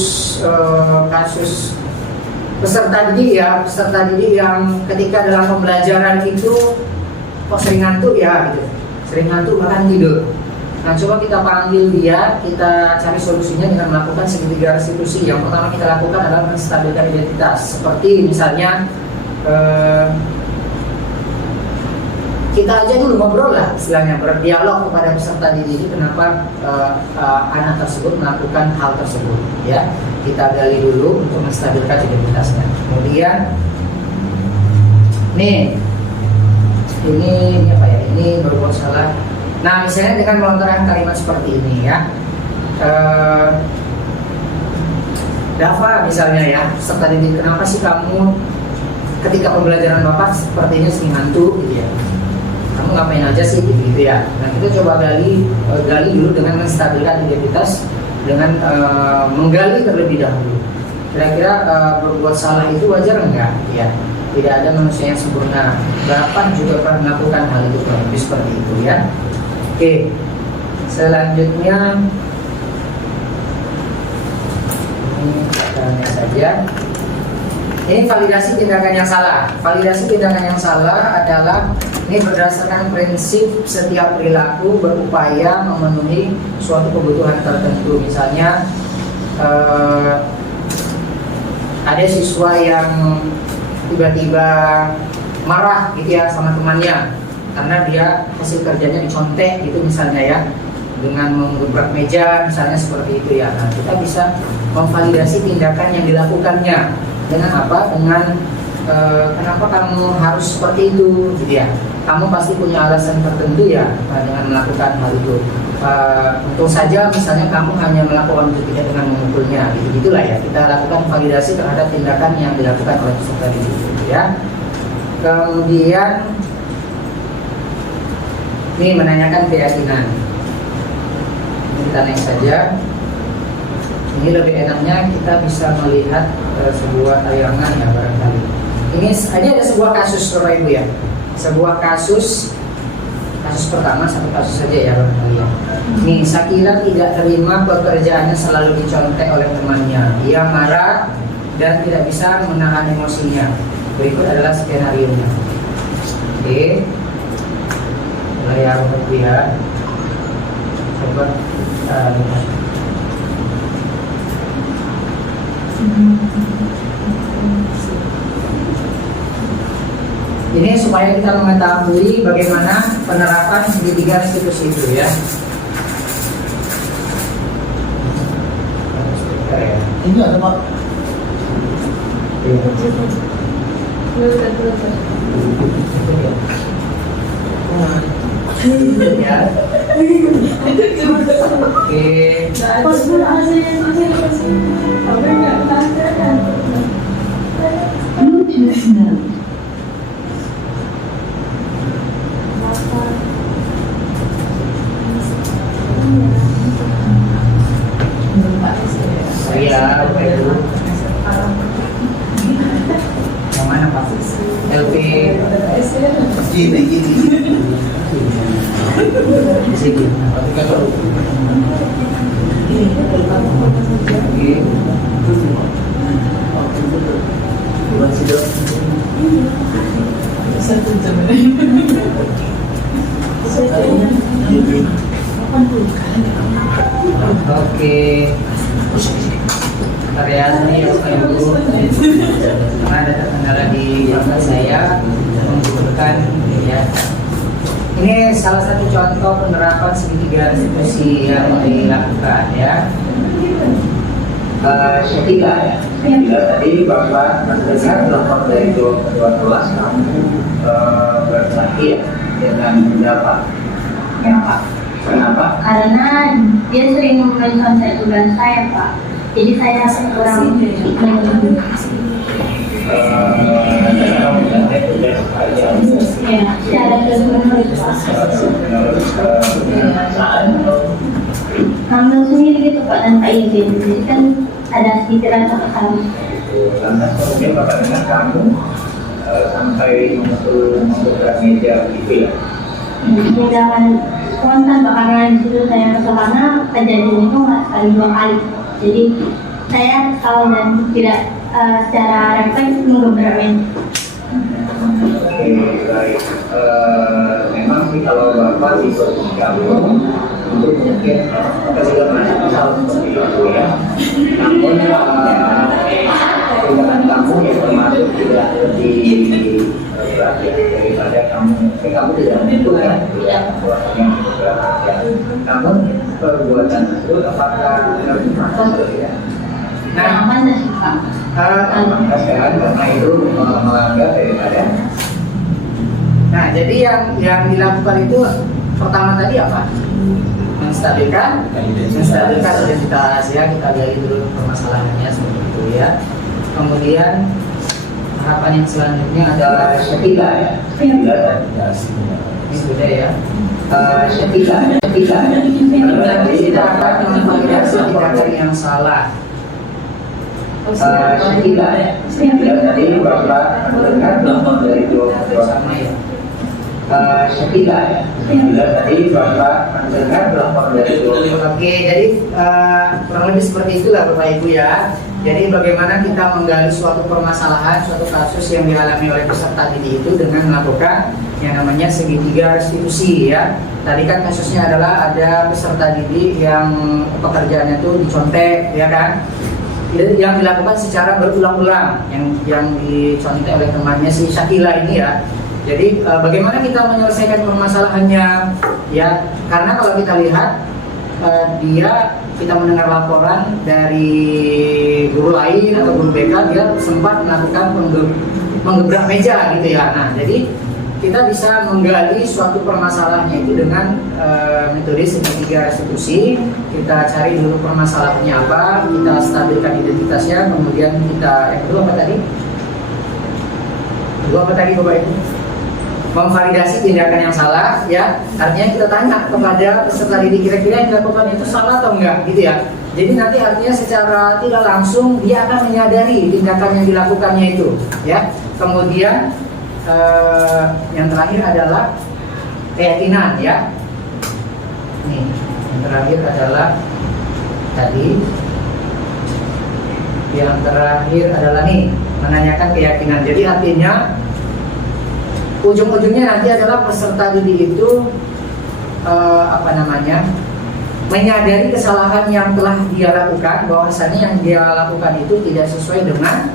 peserta didik yang ketika dalam pembelajaran itu kok sering ngantuk ya gitu, sering ngantuk bahkan tidur. Nah, coba kita panggil dia, kita cari solusinya dengan melakukan segitiga restitusi. Yang pertama kita lakukan adalah menstabilkan identitas. Seperti misalnya kita aja dulu ngobrol lah, istilahnya berdialog kepada peserta didik kenapa anak tersebut melakukan hal tersebut. Ya, kita gali dulu untuk menstabilkan identitasnya. Kemudian, ini apa ya? Ini berbuat salah. Nah, misalnya dengan melontarkan kalimat seperti ini ya, Dava misalnya ya, peserta didik, kenapa sih kamu ketika pembelajaran Bapak sepertinya sering ngantuk gitu ya? Kamu ngapain aja sih gitu ya? Nah, kita coba gali dulu dengan menstabilkan identitas, dengan menggali terlebih dahulu. Kira-kira berbuat salah itu wajar enggak? Ya, tidak ada manusia yang sempurna. Bapak juga pernah melakukan hal itu seperti itu ya. Oke, selanjutnya ini caranya saja. Ini validasi tindakan yang salah. Validasi tindakan yang salah adalah ini berdasarkan prinsip setiap perilaku berupaya memenuhi suatu kebutuhan tertentu. Misalnya ada siswa yang tiba-tiba marah gitu ya sama temannya karena dia hasil kerjanya dicontek gitu misalnya ya, dengan menggebrak meja misalnya seperti itu ya. Nah, kita bisa memvalidasi tindakan yang dilakukannya dengan apa? Dengan kenapa kamu harus seperti itu gitu ya. Kamu pasti punya alasan tertentu ya dengan melakukan hal itu. Tentu saja misalnya kamu hanya melakukan itu tidak dengan memukulnya gitu, gitulah ya. Kita lakukan validasi terhadap tindakan yang dilakukan oleh peserta didik gitu ya. Kemudian ini menanyakan keyakinan. Ini kita next saja. Ini lebih enaknya kita bisa melihat sebuah tayangan ya barangkali. Ini ada sebuah kasus Bapak Ibu ya. Sebuah kasus pertama, satu kasus saja ya barangkali ya. Nih, Sakila tidak terima pekerjaannya selalu dicontek oleh temannya. Ia marah dan tidak bisa menahan emosinya. Berikut adalah skenario-nya. Oke. Layar dia. Coba lihat. Ini supaya kita mengetahui bagaimana penerapan segitiga restitusi itu ya. Ini ada Pak. Ya. Saya yang mana Pak? LP gini. Sini. Oke. Variasi Ibu, karena ada terkendala di belakang saya membutuhkan ya. Ini salah satu contoh penerapan segitiga restitusi yang dilakukan ya. Ketiga ya. Tadi Bapak mendengar lapor dari 12 kamu bersaksi dengan pendapat. Kenapa? Karena dia sering mencontek tugas saya, Pak. Jadi saya kurang ya, secara keseluruhan Hamil sendiri gitu Pak, tanpa izin. Jadi kan ada sedikit rasa kesal. Lantas kemudian Bapak dengar kamu sampai membuka meja gitu ya. Tindakan spontan Pak, karena di situ saya kesel karena kejadian itu nggak sekali 2 kali. Jadi saya kesal dan tidak secara refleks menggebrak meja. Oke, baik. Memang sih kalau Bapak di kamu untuk mungkin sudah pernah kesal seperti itu ya. Namun tindakan kamu yang termasuk tidak lebih berat ya daripada kamu tidak menentukan yang berat ya. Namun perbuatan itu apakah termasuk ya? Nah, Mana sih Pak? Maka sekarang karena itu melanggar daripada. nah, jadi yang dilakukan itu pertama tadi apa? Menstabilkan identitas ya, kita gali dulu permasalahannya seperti itu ya. Kemudian harapan yang selanjutnya adalah Ketiga ya, ini sudah ya. ketiga. Nanti kita akan memvalidasi tindakan yang salah. Ketiga ya. Tadi Bapak mendengar nomor dari Sama ya. ketiga ya. Tadi Bapak mendengar nomor dari Oke, jadi kurang lebih seperti itulah Bapak Ibu ya. Jadi bagaimana kita menggali suatu permasalahan, suatu kasus yang dialami oleh peserta didik itu dengan melakukan yang namanya segitiga restitusi ya. Tadi kan kasusnya adalah ada peserta didik yang pekerjaannya itu dicontek ya kan. Yang dilakukan secara berulang-ulang, yang dicontek oleh temannya si Syakila ini ya. Jadi bagaimana kita menyelesaikan permasalahannya ya, karena kalau kita lihat kita mendengar laporan dari guru lain atau guru BK, dia sempat melakukan menggebrak meja gitu ya. Nah, jadi kita bisa menggali suatu permasalahannya itu dengan metode segitiga restitusi. Kita cari dulu permasalahannya apa, kita stabilkan identitasnya, kemudian kita yang kedua apa tadi? Kedua apa tadi Bapak Ibu? Memvalidasi tindakan yang salah ya, artinya kita tanya kepada peserta didik kira-kira yang dilakukan itu salah atau enggak gitu ya. Jadi nanti artinya secara tidak langsung dia akan menyadari tindakan yang dilakukannya itu ya. Kemudian yang terakhir adalah keyakinan ya. Nih, yang terakhir adalah tadi. Yang terakhir adalah nih, menanyakan keyakinan. Jadi artinya ujung-ujungnya nanti adalah peserta didik itu menyadari kesalahan yang telah dia lakukan, bahwasannya yang dia lakukan itu tidak sesuai dengan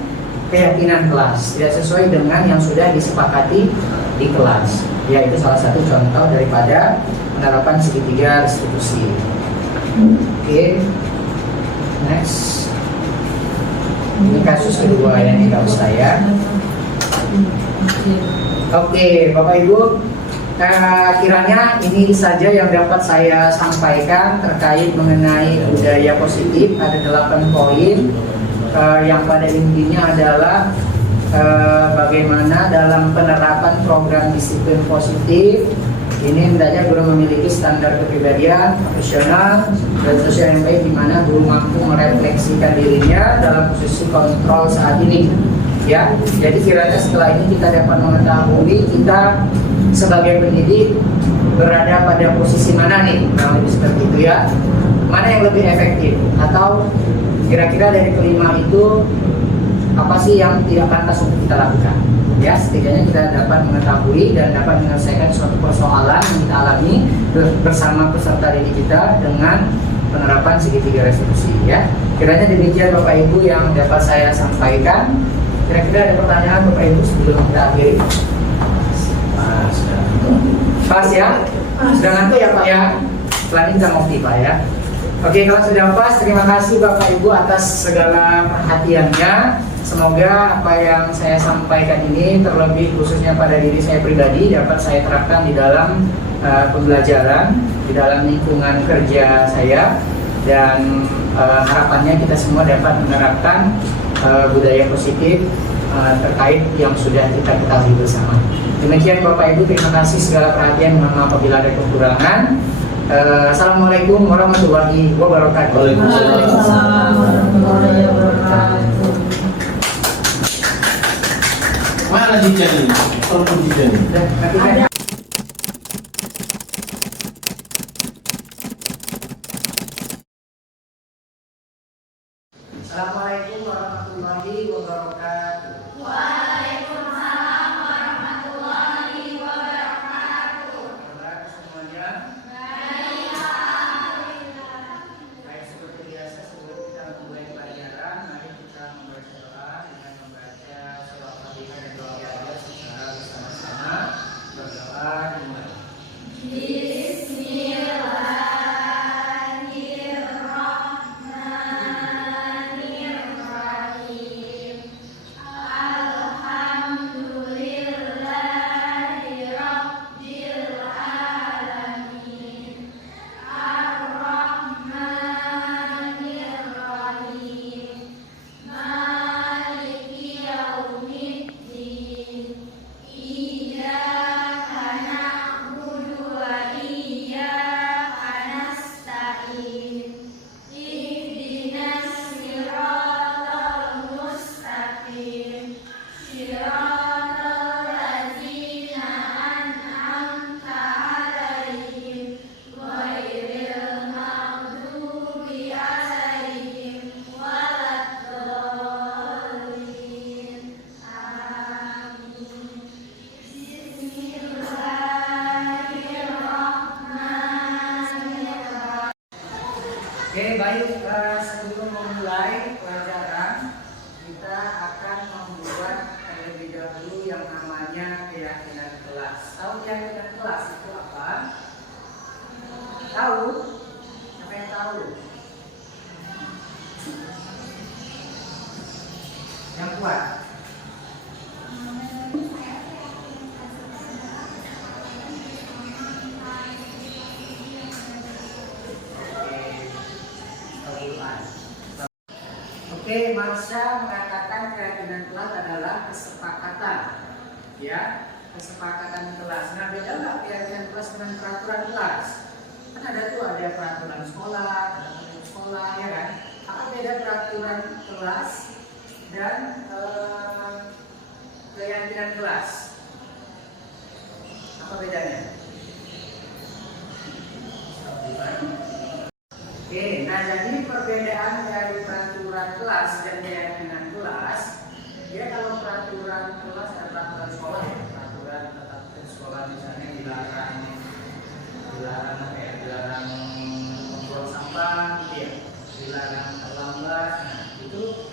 keyakinan kelas, tidak sesuai dengan yang sudah disepakati di kelas. Ya, itu salah satu contoh daripada penerapan segitiga restitusi. Oke, next. Ini kasus kedua yang tidak saya. Oke, Bapak Ibu, kiranya ini saja yang dapat saya sampaikan terkait mengenai budaya positif. Ada 8 poin yang pada intinya adalah bagaimana dalam penerapan program disiplin positif ini hendaknya guru memiliki standar kepribadian, profesional, dan sosial yang baik, di mana guru mampu merefleksikan dirinya dalam posisi kontrol saat ini. Ya, jadi kiranya setelah ini kita dapat mengetahui kita sebagai pendidik berada pada posisi mana nih, kurang lebih seperti itu ya. Mana yang lebih efektif, atau kira-kira dari kelima itu apa sih yang tidak pantas untuk kita lakukan? Ya, setidaknya kita dapat mengetahui dan dapat menyelesaikan suatu persoalan yang kita alami bersama peserta didik kita dengan penerapan segitiga restitusi ya. Kiranya demikian Bapak Ibu yang dapat saya sampaikan. Kira-kira ada pertanyaan Bapak Ibu sebelum kita akhiri? Pas ya? Sudah ngantuk ya Pak ya? Setelah ini kita ngopi Pak ya. Oke, kalau sudah pas, terima kasih Bapak Ibu atas segala perhatiannya. Semoga apa yang saya sampaikan ini, terlebih khususnya pada diri saya pribadi, dapat saya terapkan di dalam pembelajaran, di dalam lingkungan kerja saya. Dan harapannya kita semua dapat menerapkan budaya positif terkait yang sudah kita ketahui bersama. Demikian Bapak Ibu, terima kasih segala perhatian. Mohon maaf apabila ada kekurangan. Assalamualaikum warahmatullahi wabarakatuh. Waalaikumsalam warahmatullahi wabarakatuh. Mana Dijan ini? Telepon Dijan ini? Ada. silakan mulai. Bismillahirrahmanirrahim. Alhamdulillahirabbil alamin. Ar-Rahmanir-Rahim. Maliki yaumiddin. Iyyaka na'budu wa iyyaka nasta'in. Ihdinas siratal mustaqim. Siratal ladzina an'amta 'alaihim ghairil maghdubi 'alaihim waladdallin. Amin. Bismillahirrahmanirrahim. Oke, baik. Sebelum memulai pelajaran, kita akan membuat terlebih dahulu yang namanya keyakinan kelas. Tahu keyakinan kelas itu apa? Tahu? Siapa yang tahu? Yang kuat. Oke, Marsha mengatakan keyakinan kelas adalah kesepakatan, ya, kesepakatan kelas. Nah, beda nggak keyakinan kelas dengan peraturan kelas? Kan ada tuh, ada peraturan sekolah, ada peraturan sekolah, ya kan? Apa beda peraturan kelas dan keyakinan kelas? Apa bedanya? Oke, nah jadi perbedaan dari peraturan kelas dan keyakinan kelas, ya kalau peraturan kelas ada peraturan sekolah, ya, peraturan tetap sekolah misalnya dilarang membuang sampah, gitu ya, dilarang terlambat, nah itu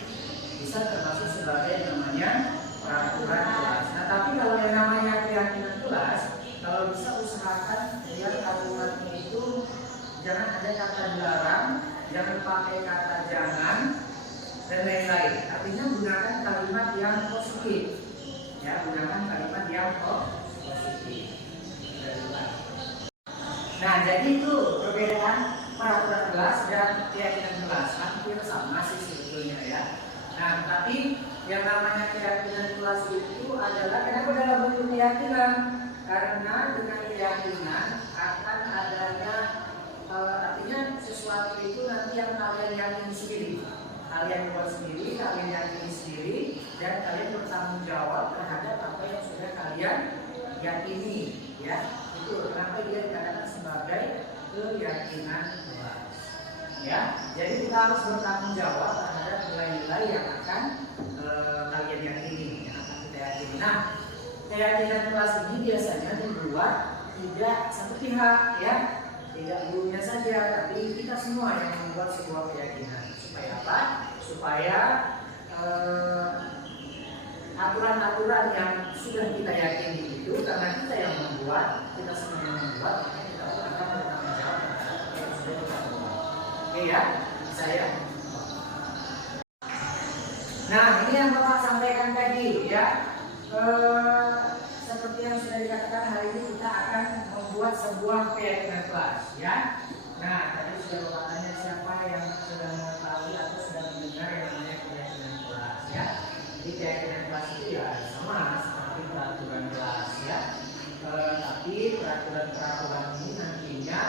bisa termasuk sebagai namanya peraturan kelas. Nah tapi kalau yang namanya keyakinan kelas, kalau bisa usahakan biar aturannya itu jangan ada kata dilarang, jangan pakai kata jangan, dan lain-lain. Artinya gunakan kalimat yang positif. Ya, gunakan kalimat yang positif. Nah, jadi itu perbedaan peraturan kelas dan keyakinan kelas. Hampir sama sih sebetulnya ya. Nah, tapi yang namanya keyakinan kelas itu adalah kenapa dalam bentuk keyakinan? Karena dengan keyakinan akan adanya artinya sesuatu itu nanti yang kalian yakini sendiri, kalian buat sendiri, kalian yakini sendiri, dan kalian bertanggung jawab terhadap apa yang sudah kalian yakini, ya. Itu kenapa dia dikatakan sebagai keyakinan kelas, ya. Jadi kita harus bertanggung jawab terhadap nilai-nilai yang akan kalian yakini, yang akan kita yakini. Nah, keyakinan kelas ini biasanya dibuat tidak satu pihak, ya. Tidak gurunya saja, tapi kita semua yang membuat sebuah keyakinan. Supaya apa? Supaya aturan-aturan yang sudah kita yakini itu, karena kita yang membuat, kita semua yang membuat, maka kita akan bertanggung jawab terhadap apa yang sudah kita buat. Oke ya, saya. Nah, ini yang Bapak sampaikan tadi, ya. Seperti yang sudah dikatakan, hari ini kita akan membuat sebuah keyakinan kelas, ya. Nah, tadi sudah Bapak tanya siapa yang sudah mengetahui atau sudah mendengar yang namanya keyakinan kelas, ya. Jadi keyakinan kelas itu ya sama seperti peraturan kelas, ya. Tapi peraturan ini nantinya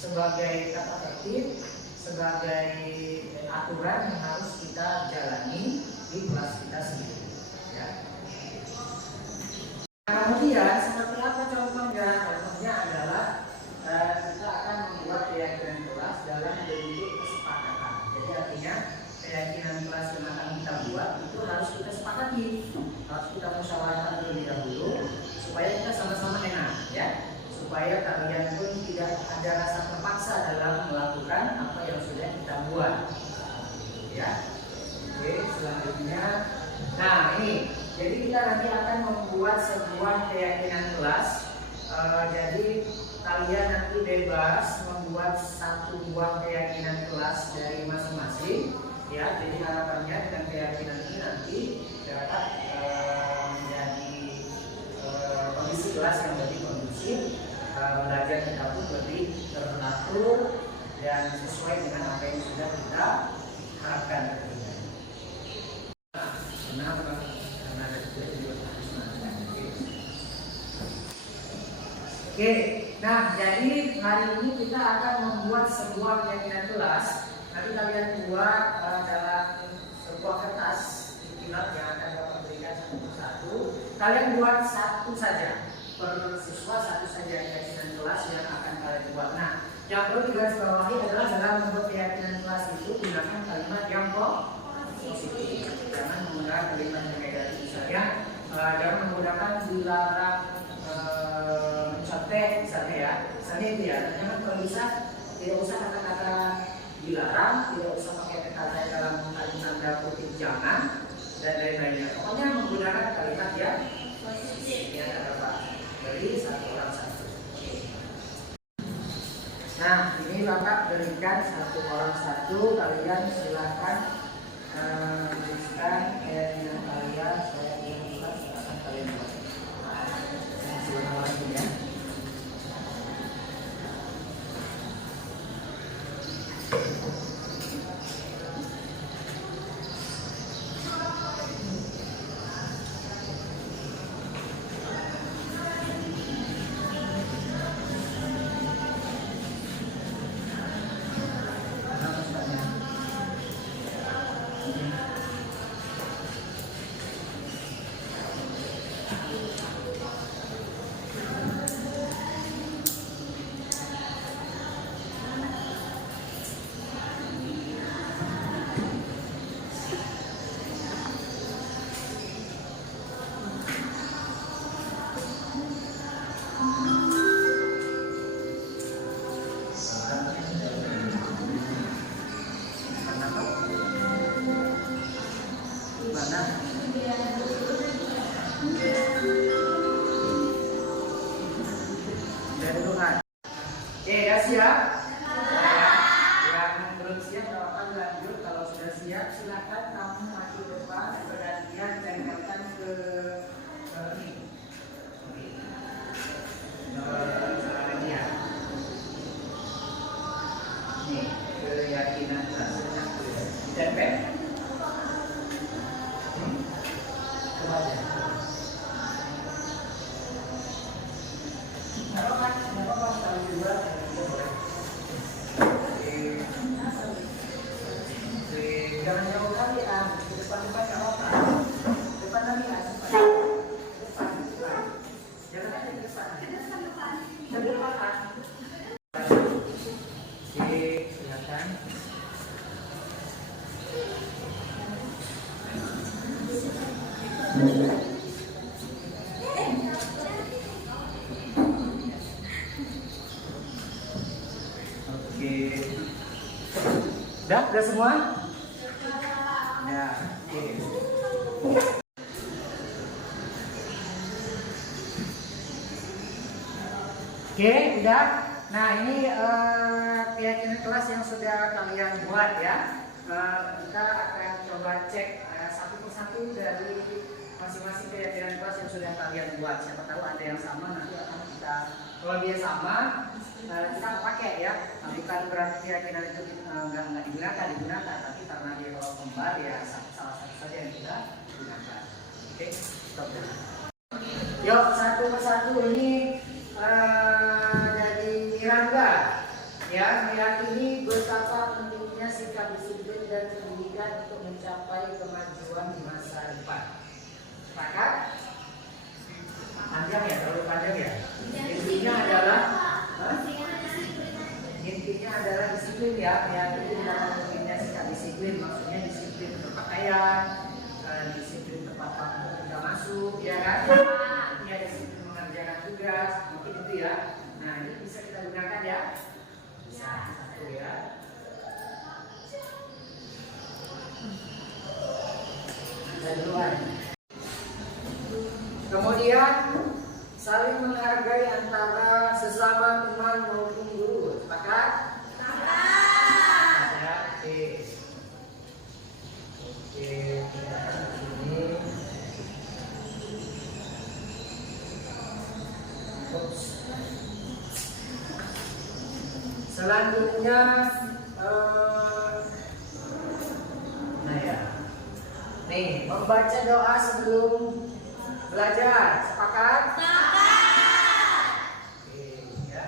sebagai tata tertib, sebagai aturan yang harus kita jalani di kelas kita sendiri. Ya. Nah, kemudian seperti apa contohnya? Contohnya adalah kita akan membuat keyakinan kelas dalam bentuk kesepakatan. Jadi artinya keyakinan kelas yang akan kita buat itu harus kita sepakati, harus kita musyawarahkan terlebih dahulu supaya kita sama-sama enak, ya. Supaya kalian pun tidak ada rasa terpaksa dalam melakukan apa yang sudah kita buat, ya. Oke, selanjutnya, nah ini, jadi kita nanti akan membuat sebuah keyakinan kelas. Jadi kalian nanti bebas membuat satu buah keyakinan kelas dari masing-masing. Ya, jadi harapannya dengan keyakinan ini nanti dapat menjadi kondisi kelas yang lebih kondusif, belajar kita pun lebih teratur dan sesuai dengan apa yang sudah kita harapkan. Oke, nah jadi hari ini kita akan membuat sebuah keyakinan kelas. Nanti kalian buat dalam sebuah kertas kilat yang akan Bapak berikan satu persatu. Kalian buat satu saja per siswa, satu saja keyakinan kelas yang akan kalian buat. Nah, yang perlu digarisbawahi adalah dalam membuat keyakinan kelas itu gunakan kalimat yang positif. Jangan menggunakan kalimat yang negatif. Misalnya, jangan menggunakan dilarang mencontek misalnya ya. Misalnya itu ya. Jangan kalau bisa tidak usah kata-kata dilarang, tidak usah pakai kata dalam tanda kutip jangan dan lain-lainnya. Pokoknya menggunakan kalimat yang positif ya, Bapak. Dari satu orang satu. Nah, ini Bapak berikan satu orang satu. Kalian silakan tuliskan keyakinan kalian. Saya bilang silakan kalian buat. Silakan langsung ya. Dari Tuhan. Oke, udah siap? Yang belum siap gak apa-apa lanjut. Kalau sudah siap silakan kamu maju depan bergantian dan datang ke ini. Ini keyakinan kelasnya ditempel. Coba aja. Jangan jauh kali ke depan-depan nggak apa-apa. Depan lagi depan. Jangan aja ke depan. Ke depan. Oke, silakan. Oke. Udah semua? Ya, oke. Oke, udah. Nah, ini keyakinan kelas yang sudah kalian buat ya. Kita akan coba cek satu persatu dari masing-masing keyakinan kelas yang sudah kalian buat. Siapa tahu ada yang sama, nanti akan kita, kalau dia sama, kita pakai ya. Bukan berarti keyakinan itu nggak digunakan, tapi karena dia kalau kembar ya salah satu saja yang kita gunakan. Oke, stop dulu. Yuk, satu persatu ini dari Miranda. Ya, meyakini betapa pentingnya sikap disiplin dan pendidikan untuk mencapai kemajuan di masa depan. Sepakat? Panjang ya, terlalu panjang ya. Intinya adalah disiplin ya, meyakini betapa pentingnya sikap disiplin. Maksudnya disiplin berpakaian, disiplin tempat waktu kita masuk, ya kan? Ya, disiplin mengerjakan tugas, mungkin itu ya. Nah, ini bisa kita gunakan ya. Bisa satu ya. Saya duluan. saling menghargai antara sesama teman maupun guru. Sepakat? Sepakat. Ya, oke. Oke, kita ini. Selanjutnya, nah ya, nih membaca doa sebelum belajar. Sepakat? Sepakat. Oke, ya.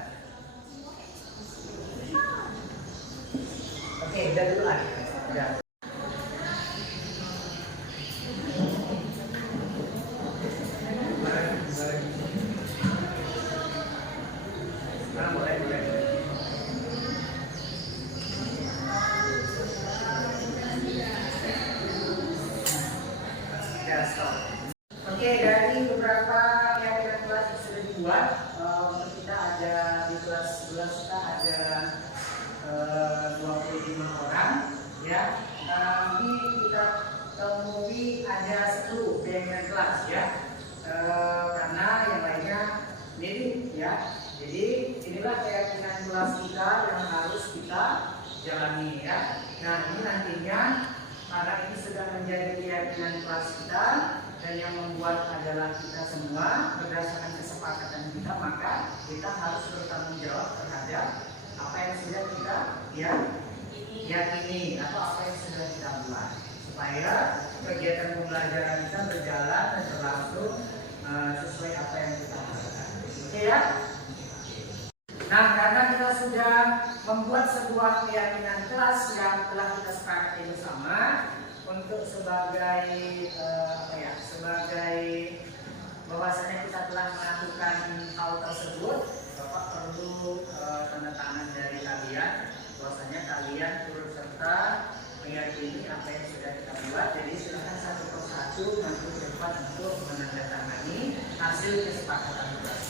Oke, udah dulu lagi. Ya. Oke, dari beberapa kegiatan kelas yang sudah dibuat, untuk kita ada di kelas 11 kita ada 25 orang, ya. Ini kita temui ada 10 kegiatan kelas, ya. Karena yang lainnya mirip, ya. Jadi inilah keyakinan kelas kita yang harus kita jalani, ya. Nah, ini nantinya karena ini sudah menjadi keyakinan kelas kita dan yang membuat adalah kita semua berdasarkan kesepakatan kita, maka kita harus bertanggung jawab terhadap apa yang sudah kita yakini atau apa yang sudah kita buat, supaya kegiatan pembelajaran kita berjalan dan berlangsung sesuai apa yang kita harapkan. Oke ya? Nah, karena kita sudah membuat sebuah keyakinan kelas yang telah kita sepakati bersama, untuk sebagai sebagai bahwasanya kita telah melakukan hal tersebut, Bapak perlu tanda tangan dari kalian bahwasanya kalian turut serta meyakini apa yang sudah kita buat. Jadi silakan satu persatu nanti ke depan untuk menandatangani hasil kesepakatan kelas.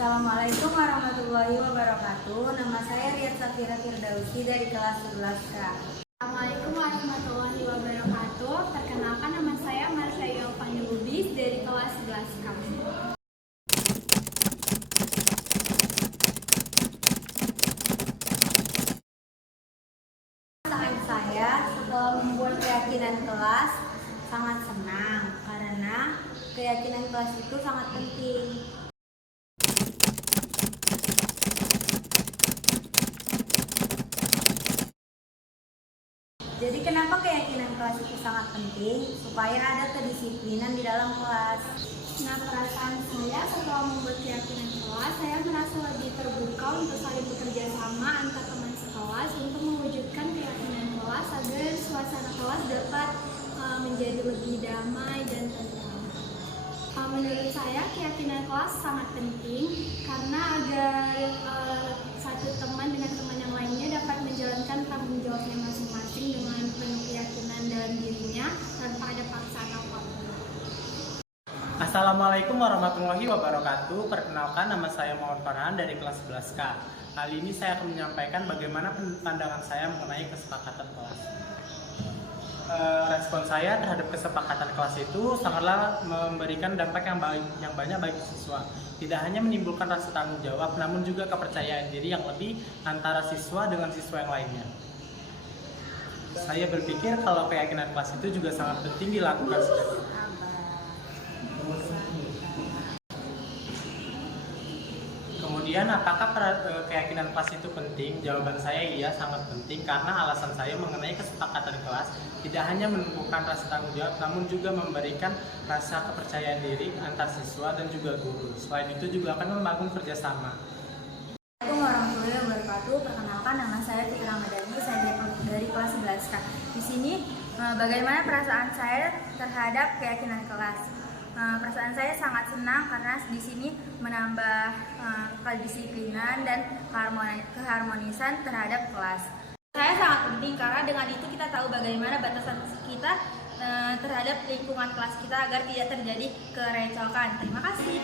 Assalamualaikum warahmatullahi wabarakatuh. Nama saya Riyad Safira Firdausi dari kelas 11K. Assalamualaikum warahmatullahi wabarakatuh. Perkenalkan, nama saya Marsha Yovani Lubis dari kelas 11K. Saat saya setelah membuat keyakinan kelas sangat senang karena keyakinan kelas itu sangat penting. Jadi kenapa keyakinan kelas itu sangat penting? Supaya ada kedisiplinan di dalam kelas. Nah, perasaan saya setelah membuat keyakinan kelas, saya merasa lebih terbuka untuk saling bekerja sama antar teman sekelas untuk mewujudkan keyakinan kelas agar suasana kelas dapat menjadi lebih damai dan tentram. Menurut saya, keyakinan kelas sangat penting karena agar satu teman dengan teman yang lainnya dapat menjalankan tanggung jawabnya masing-masing dengan penuh keyakinan dalam dirinya tanpa ada paksaan apapun. Assalamualaikum warahmatullahi wabarakatuh. Perkenalkan, nama saya Muhammad Farhan dari kelas 11K. Kali ini saya akan menyampaikan bagaimana pandangan saya mengenai kesepakatan kelas. Respon saya terhadap kesepakatan kelas itu sangatlah memberikan dampak yang banyak bagi siswa. Tidak hanya menimbulkan rasa tanggung jawab, namun juga kepercayaan diri yang lebih antara siswa dengan siswa yang lainnya. Saya berpikir kalau keyakinan kelas itu juga sangat penting dilakukan sejak Kemudian apakah keyakinan kelas itu penting? Jawaban saya iya, sangat penting karena alasan saya mengenai kesepakatan kelas tidak hanya menumbuhkan rasa tanggung jawab namun juga memberikan rasa kepercayaan diri antar siswa dan juga guru. Selain itu juga akan membangun kerjasama. Assalamualaikum warahmatullahi wabarakatuh. Perkenalkan, nama saya Fitri Ramadhani, saya dari kelas 11K. Di sini bagaimana perasaan saya terhadap keyakinan kelas? Perasaan saya sangat senang karena di sini menambah kedisiplinan dan keharmonisan terhadap kelas. Saya sangat penting karena dengan itu kita tahu bagaimana batasan kita terhadap lingkungan kelas kita agar tidak terjadi kerecokan. Terima kasih.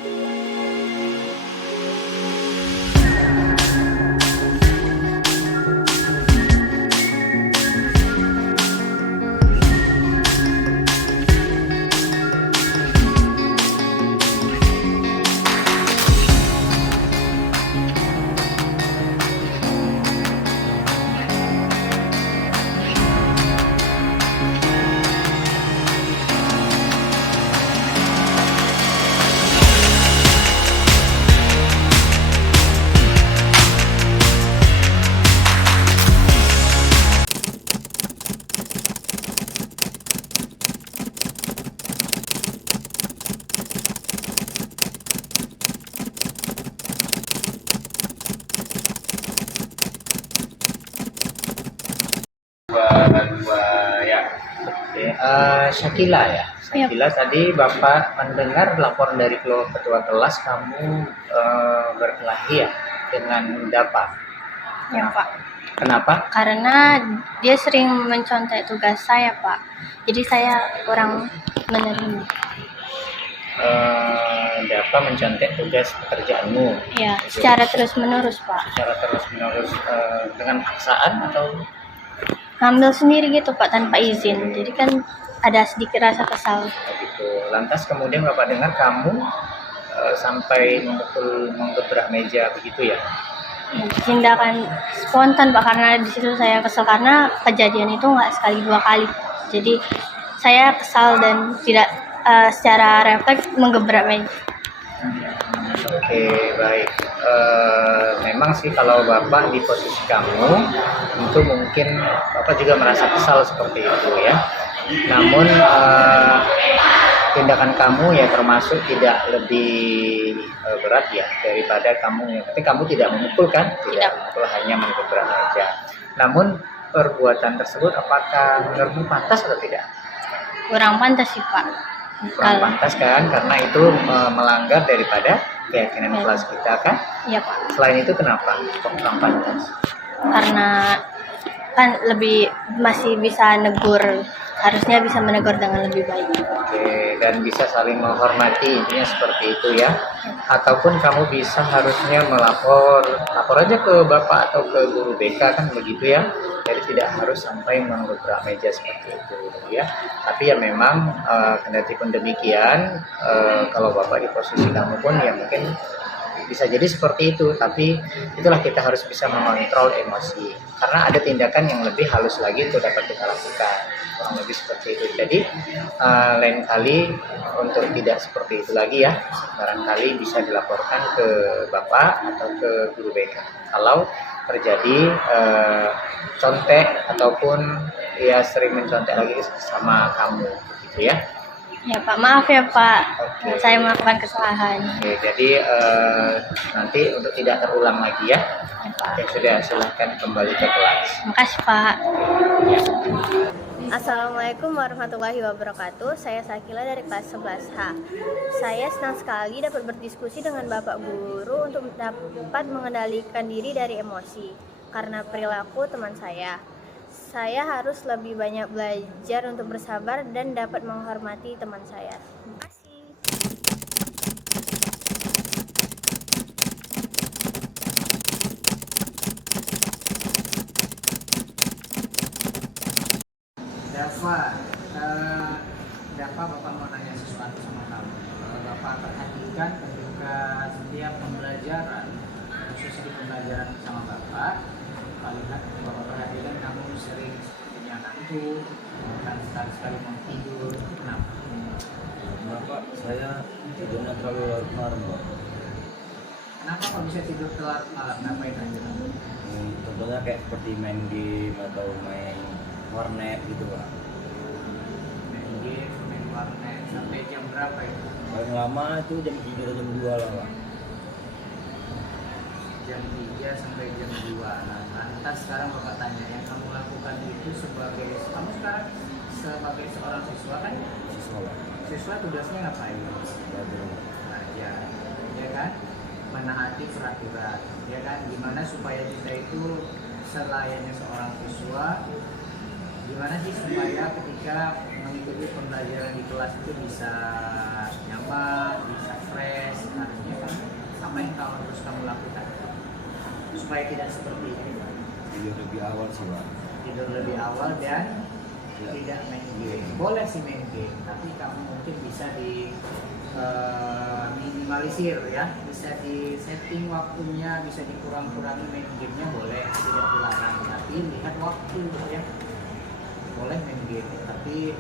Ya. Oke, Syakila ya. Syakila, tadi Bapak mendengar laporan dari ketua kelas kamu berkelahi ya dengan Dapa. Ya Pak, Kenapa? karena dia sering mencontek tugas saya Pak, jadi saya kurang menerima. Dapa mencontek tugas pekerjaanmu Ya, secara terus menerus Pak. secara terus-menerus dengan paksaan atau Ngambil sendiri gitu Pak tanpa izin, jadi kan ada sedikit rasa kesal. begitu. Lantas kemudian Bapak dengar kamu sampai menggebrak meja begitu ya? Tindakan spontan Pak, karena di situ saya kesal karena kejadian itu nggak sekali dua kali, jadi saya kesal dan tidak secara refleks menggebrak meja. Oke, baik. Memang sih kalau Bapak di posisi kamu, tentu mungkin Bapak juga merasa kesal seperti itu ya. Namun tindakan kamu ya termasuk tidak lebih berat ya daripada kamu yang tapi kamu tidak memukul kan? Tidak memukul, hanya menggebrak meja. Namun perbuatan tersebut apakah menurutmu pantas atau tidak? Kurang pantas sih Pak. Kurang pantas kan, karena itu melanggar daripada keyakinan kelas kita kan. Iya Pak, Selain itu kenapa kok kurang pantas? karena kan lebih masih bisa negur, harusnya bisa menegur dengan lebih baik. Oke, dan bisa saling menghormati, intinya seperti itu ya. Ataupun kamu bisa harusnya lapor aja ke Bapak atau ke guru BK kan begitu ya. Jadi tidak harus sampai menggebrak meja seperti itu ya. Tapi ya memang kendati pun demikian, kalau Bapak di posisi kamu pun ya mungkin bisa jadi seperti itu, tapi itulah kita harus bisa mengontrol emosi karena ada tindakan yang lebih halus lagi untuk dapat kita lakukan, kurang lebih seperti itu. Jadi lain kali untuk tidak seperti itu lagi ya, barangkali bisa dilaporkan ke Bapak atau ke guru BK kalau terjadi contek ataupun ya sering mencontek lagi sama kamu gitu ya. Ya Pak, maaf ya Pak, Oke. saya melakukan kesalahan. Oke, jadi nanti untuk tidak terulang lagi ya. Ya Pak. Oke, sudah silahkan kembali ke kelas. Makasih Pak. Assalamualaikum warahmatullahi wabarakatuh. Saya Sakila dari kelas 11H. Saya senang sekali dapat berdiskusi dengan Bapak Guru untuk dapat mengendalikan diri dari emosi karena perilaku teman saya. Saya harus lebih banyak belajar untuk bersabar dan dapat menghormati teman saya. Terima kasih. Dapa, Bapak mau nanya sesuatu sama kamu. Kalau Bapak perhatikan ketika setiap pembelajaran, khusus di pembelajaran sama Bapak lihat Bapak perhatikan kamu sering sepertinya ngantuk, bahkan sekali mau tidur. Kenapa? Bapak, saya tidurnya terlalu larut malam, Pak. Kenapa Kenapa kok bisa tidur telat malam? Ngapain aja? Contohnya kayak seperti main game atau main warnet gitu Pak. Main game, main warnet, sampai jam berapa itu? Paling lama itu jam 3 atau jam 2 lah Pak. Jam 3 sampai jam 2. Nah, lantas sekarang Bapak tanya, yang kamu lakukan itu sebagai, kamu sekarang sebagai seorang siswa kan? Siswa Pak. Siswa tugasnya ngapain? Belajar, ya kan? Menaati peraturan, ya kan? Gimana supaya kita itu selayaknya seorang siswa, gimana sih supaya ketika mengikuti pembelajaran di kelas itu bisa nyaman, bisa fresh, artinya kan apa yang kamu harus kamu lakukan supaya tidak seperti ini? Tidur lebih awal sih Pak. Tidur lebih awal dan tidak main game. Boleh sih main game, tapi kamu mungkin bisa di minimalisir ya, bisa di setting waktunya, bisa dikurang-kurangi main gamenya, boleh, tidak dilarang, tapi lihat waktu ya. Boleh main game, tapi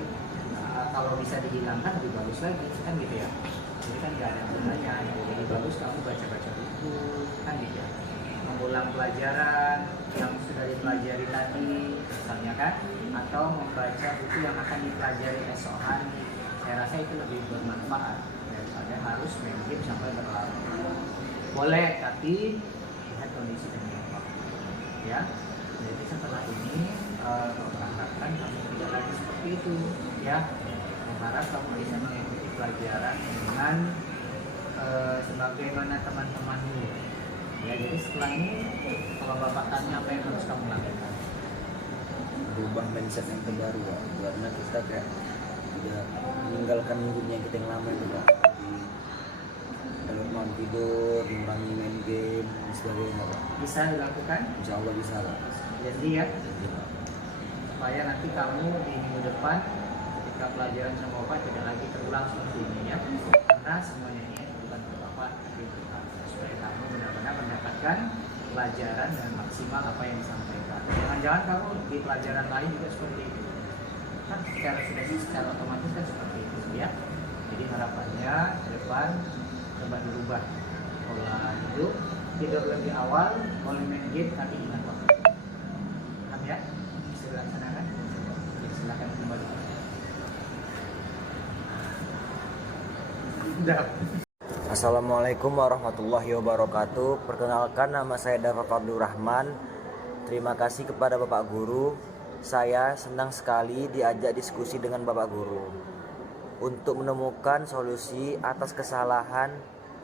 kalau bisa dihilangkan lebih bagus lagi kan gitu ya. Jadi kan nggak ada gunanya, jadi bagus kamu baca-baca buku kan gitu ya. Mengulang pelajaran yang sudah dipelajari tadi misalnya kan, atau membaca buku yang akan dipelajari esok hari. Saya rasa itu lebih bermanfaat daripada harus main game sampai berlarut. Boleh, tapi lihat kondisi dan waktu ya. Jadi setelah ini mengharapkan kamu tidak lagi seperti itu ya. Mengharap kamu bisa mengikuti pelajaran dengan sebagaimana teman-temanmu ya. Jadi setelah ini kalau Bapak tanya apa yang harus kamu lakukan, Berubah mindset yang terbaru Pak. Karena kita kayak udah meninggalkan dunia kita yang lama itu Pak. Kalau mau tidur, mengurangi main game dan sebagainya Pak. bisa dilakukan. Insya Allah bisa Pak. Jadi ya, Iya, Pak. supaya nanti kamu di minggu depan ketika pelajaran sama Bapak tidak lagi terulang seperti ini ya. Karena semuanya ini bukan untuk Bapak, tapi untuk kamu, supaya kamu benar-benar mendapatkan pelajaran dengan maksimal apa yang disampaikan. Jangan-jangan kamu di pelajaran lain juga seperti itu. Kan secara otomatis kan seperti itu ya. Jadi harapannya ke depan coba dirubah pola hidup, tidur lebih awal, boleh main game tapi ingat waktu. Paham ya? Bisa dilaksanakan? Oke, silakan kembali. Udah. Assalamualaikum warahmatullahi wabarakatuh. Perkenalkan, nama saya Dafa Fadlur Rahman. Terima kasih kepada Bapak Guru. Saya senang sekali diajak diskusi dengan Bapak Guru untuk menemukan solusi atas kesalahan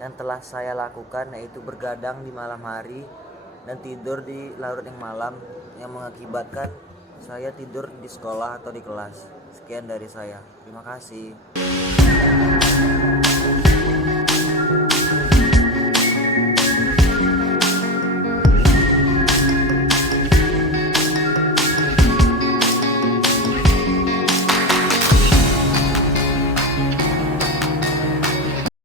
yang telah saya lakukan, yaitu bergadang di malam hari dan tidur di larut yang malam yang mengakibatkan saya tidur di sekolah atau di kelas. Sekian dari saya. Terima kasih.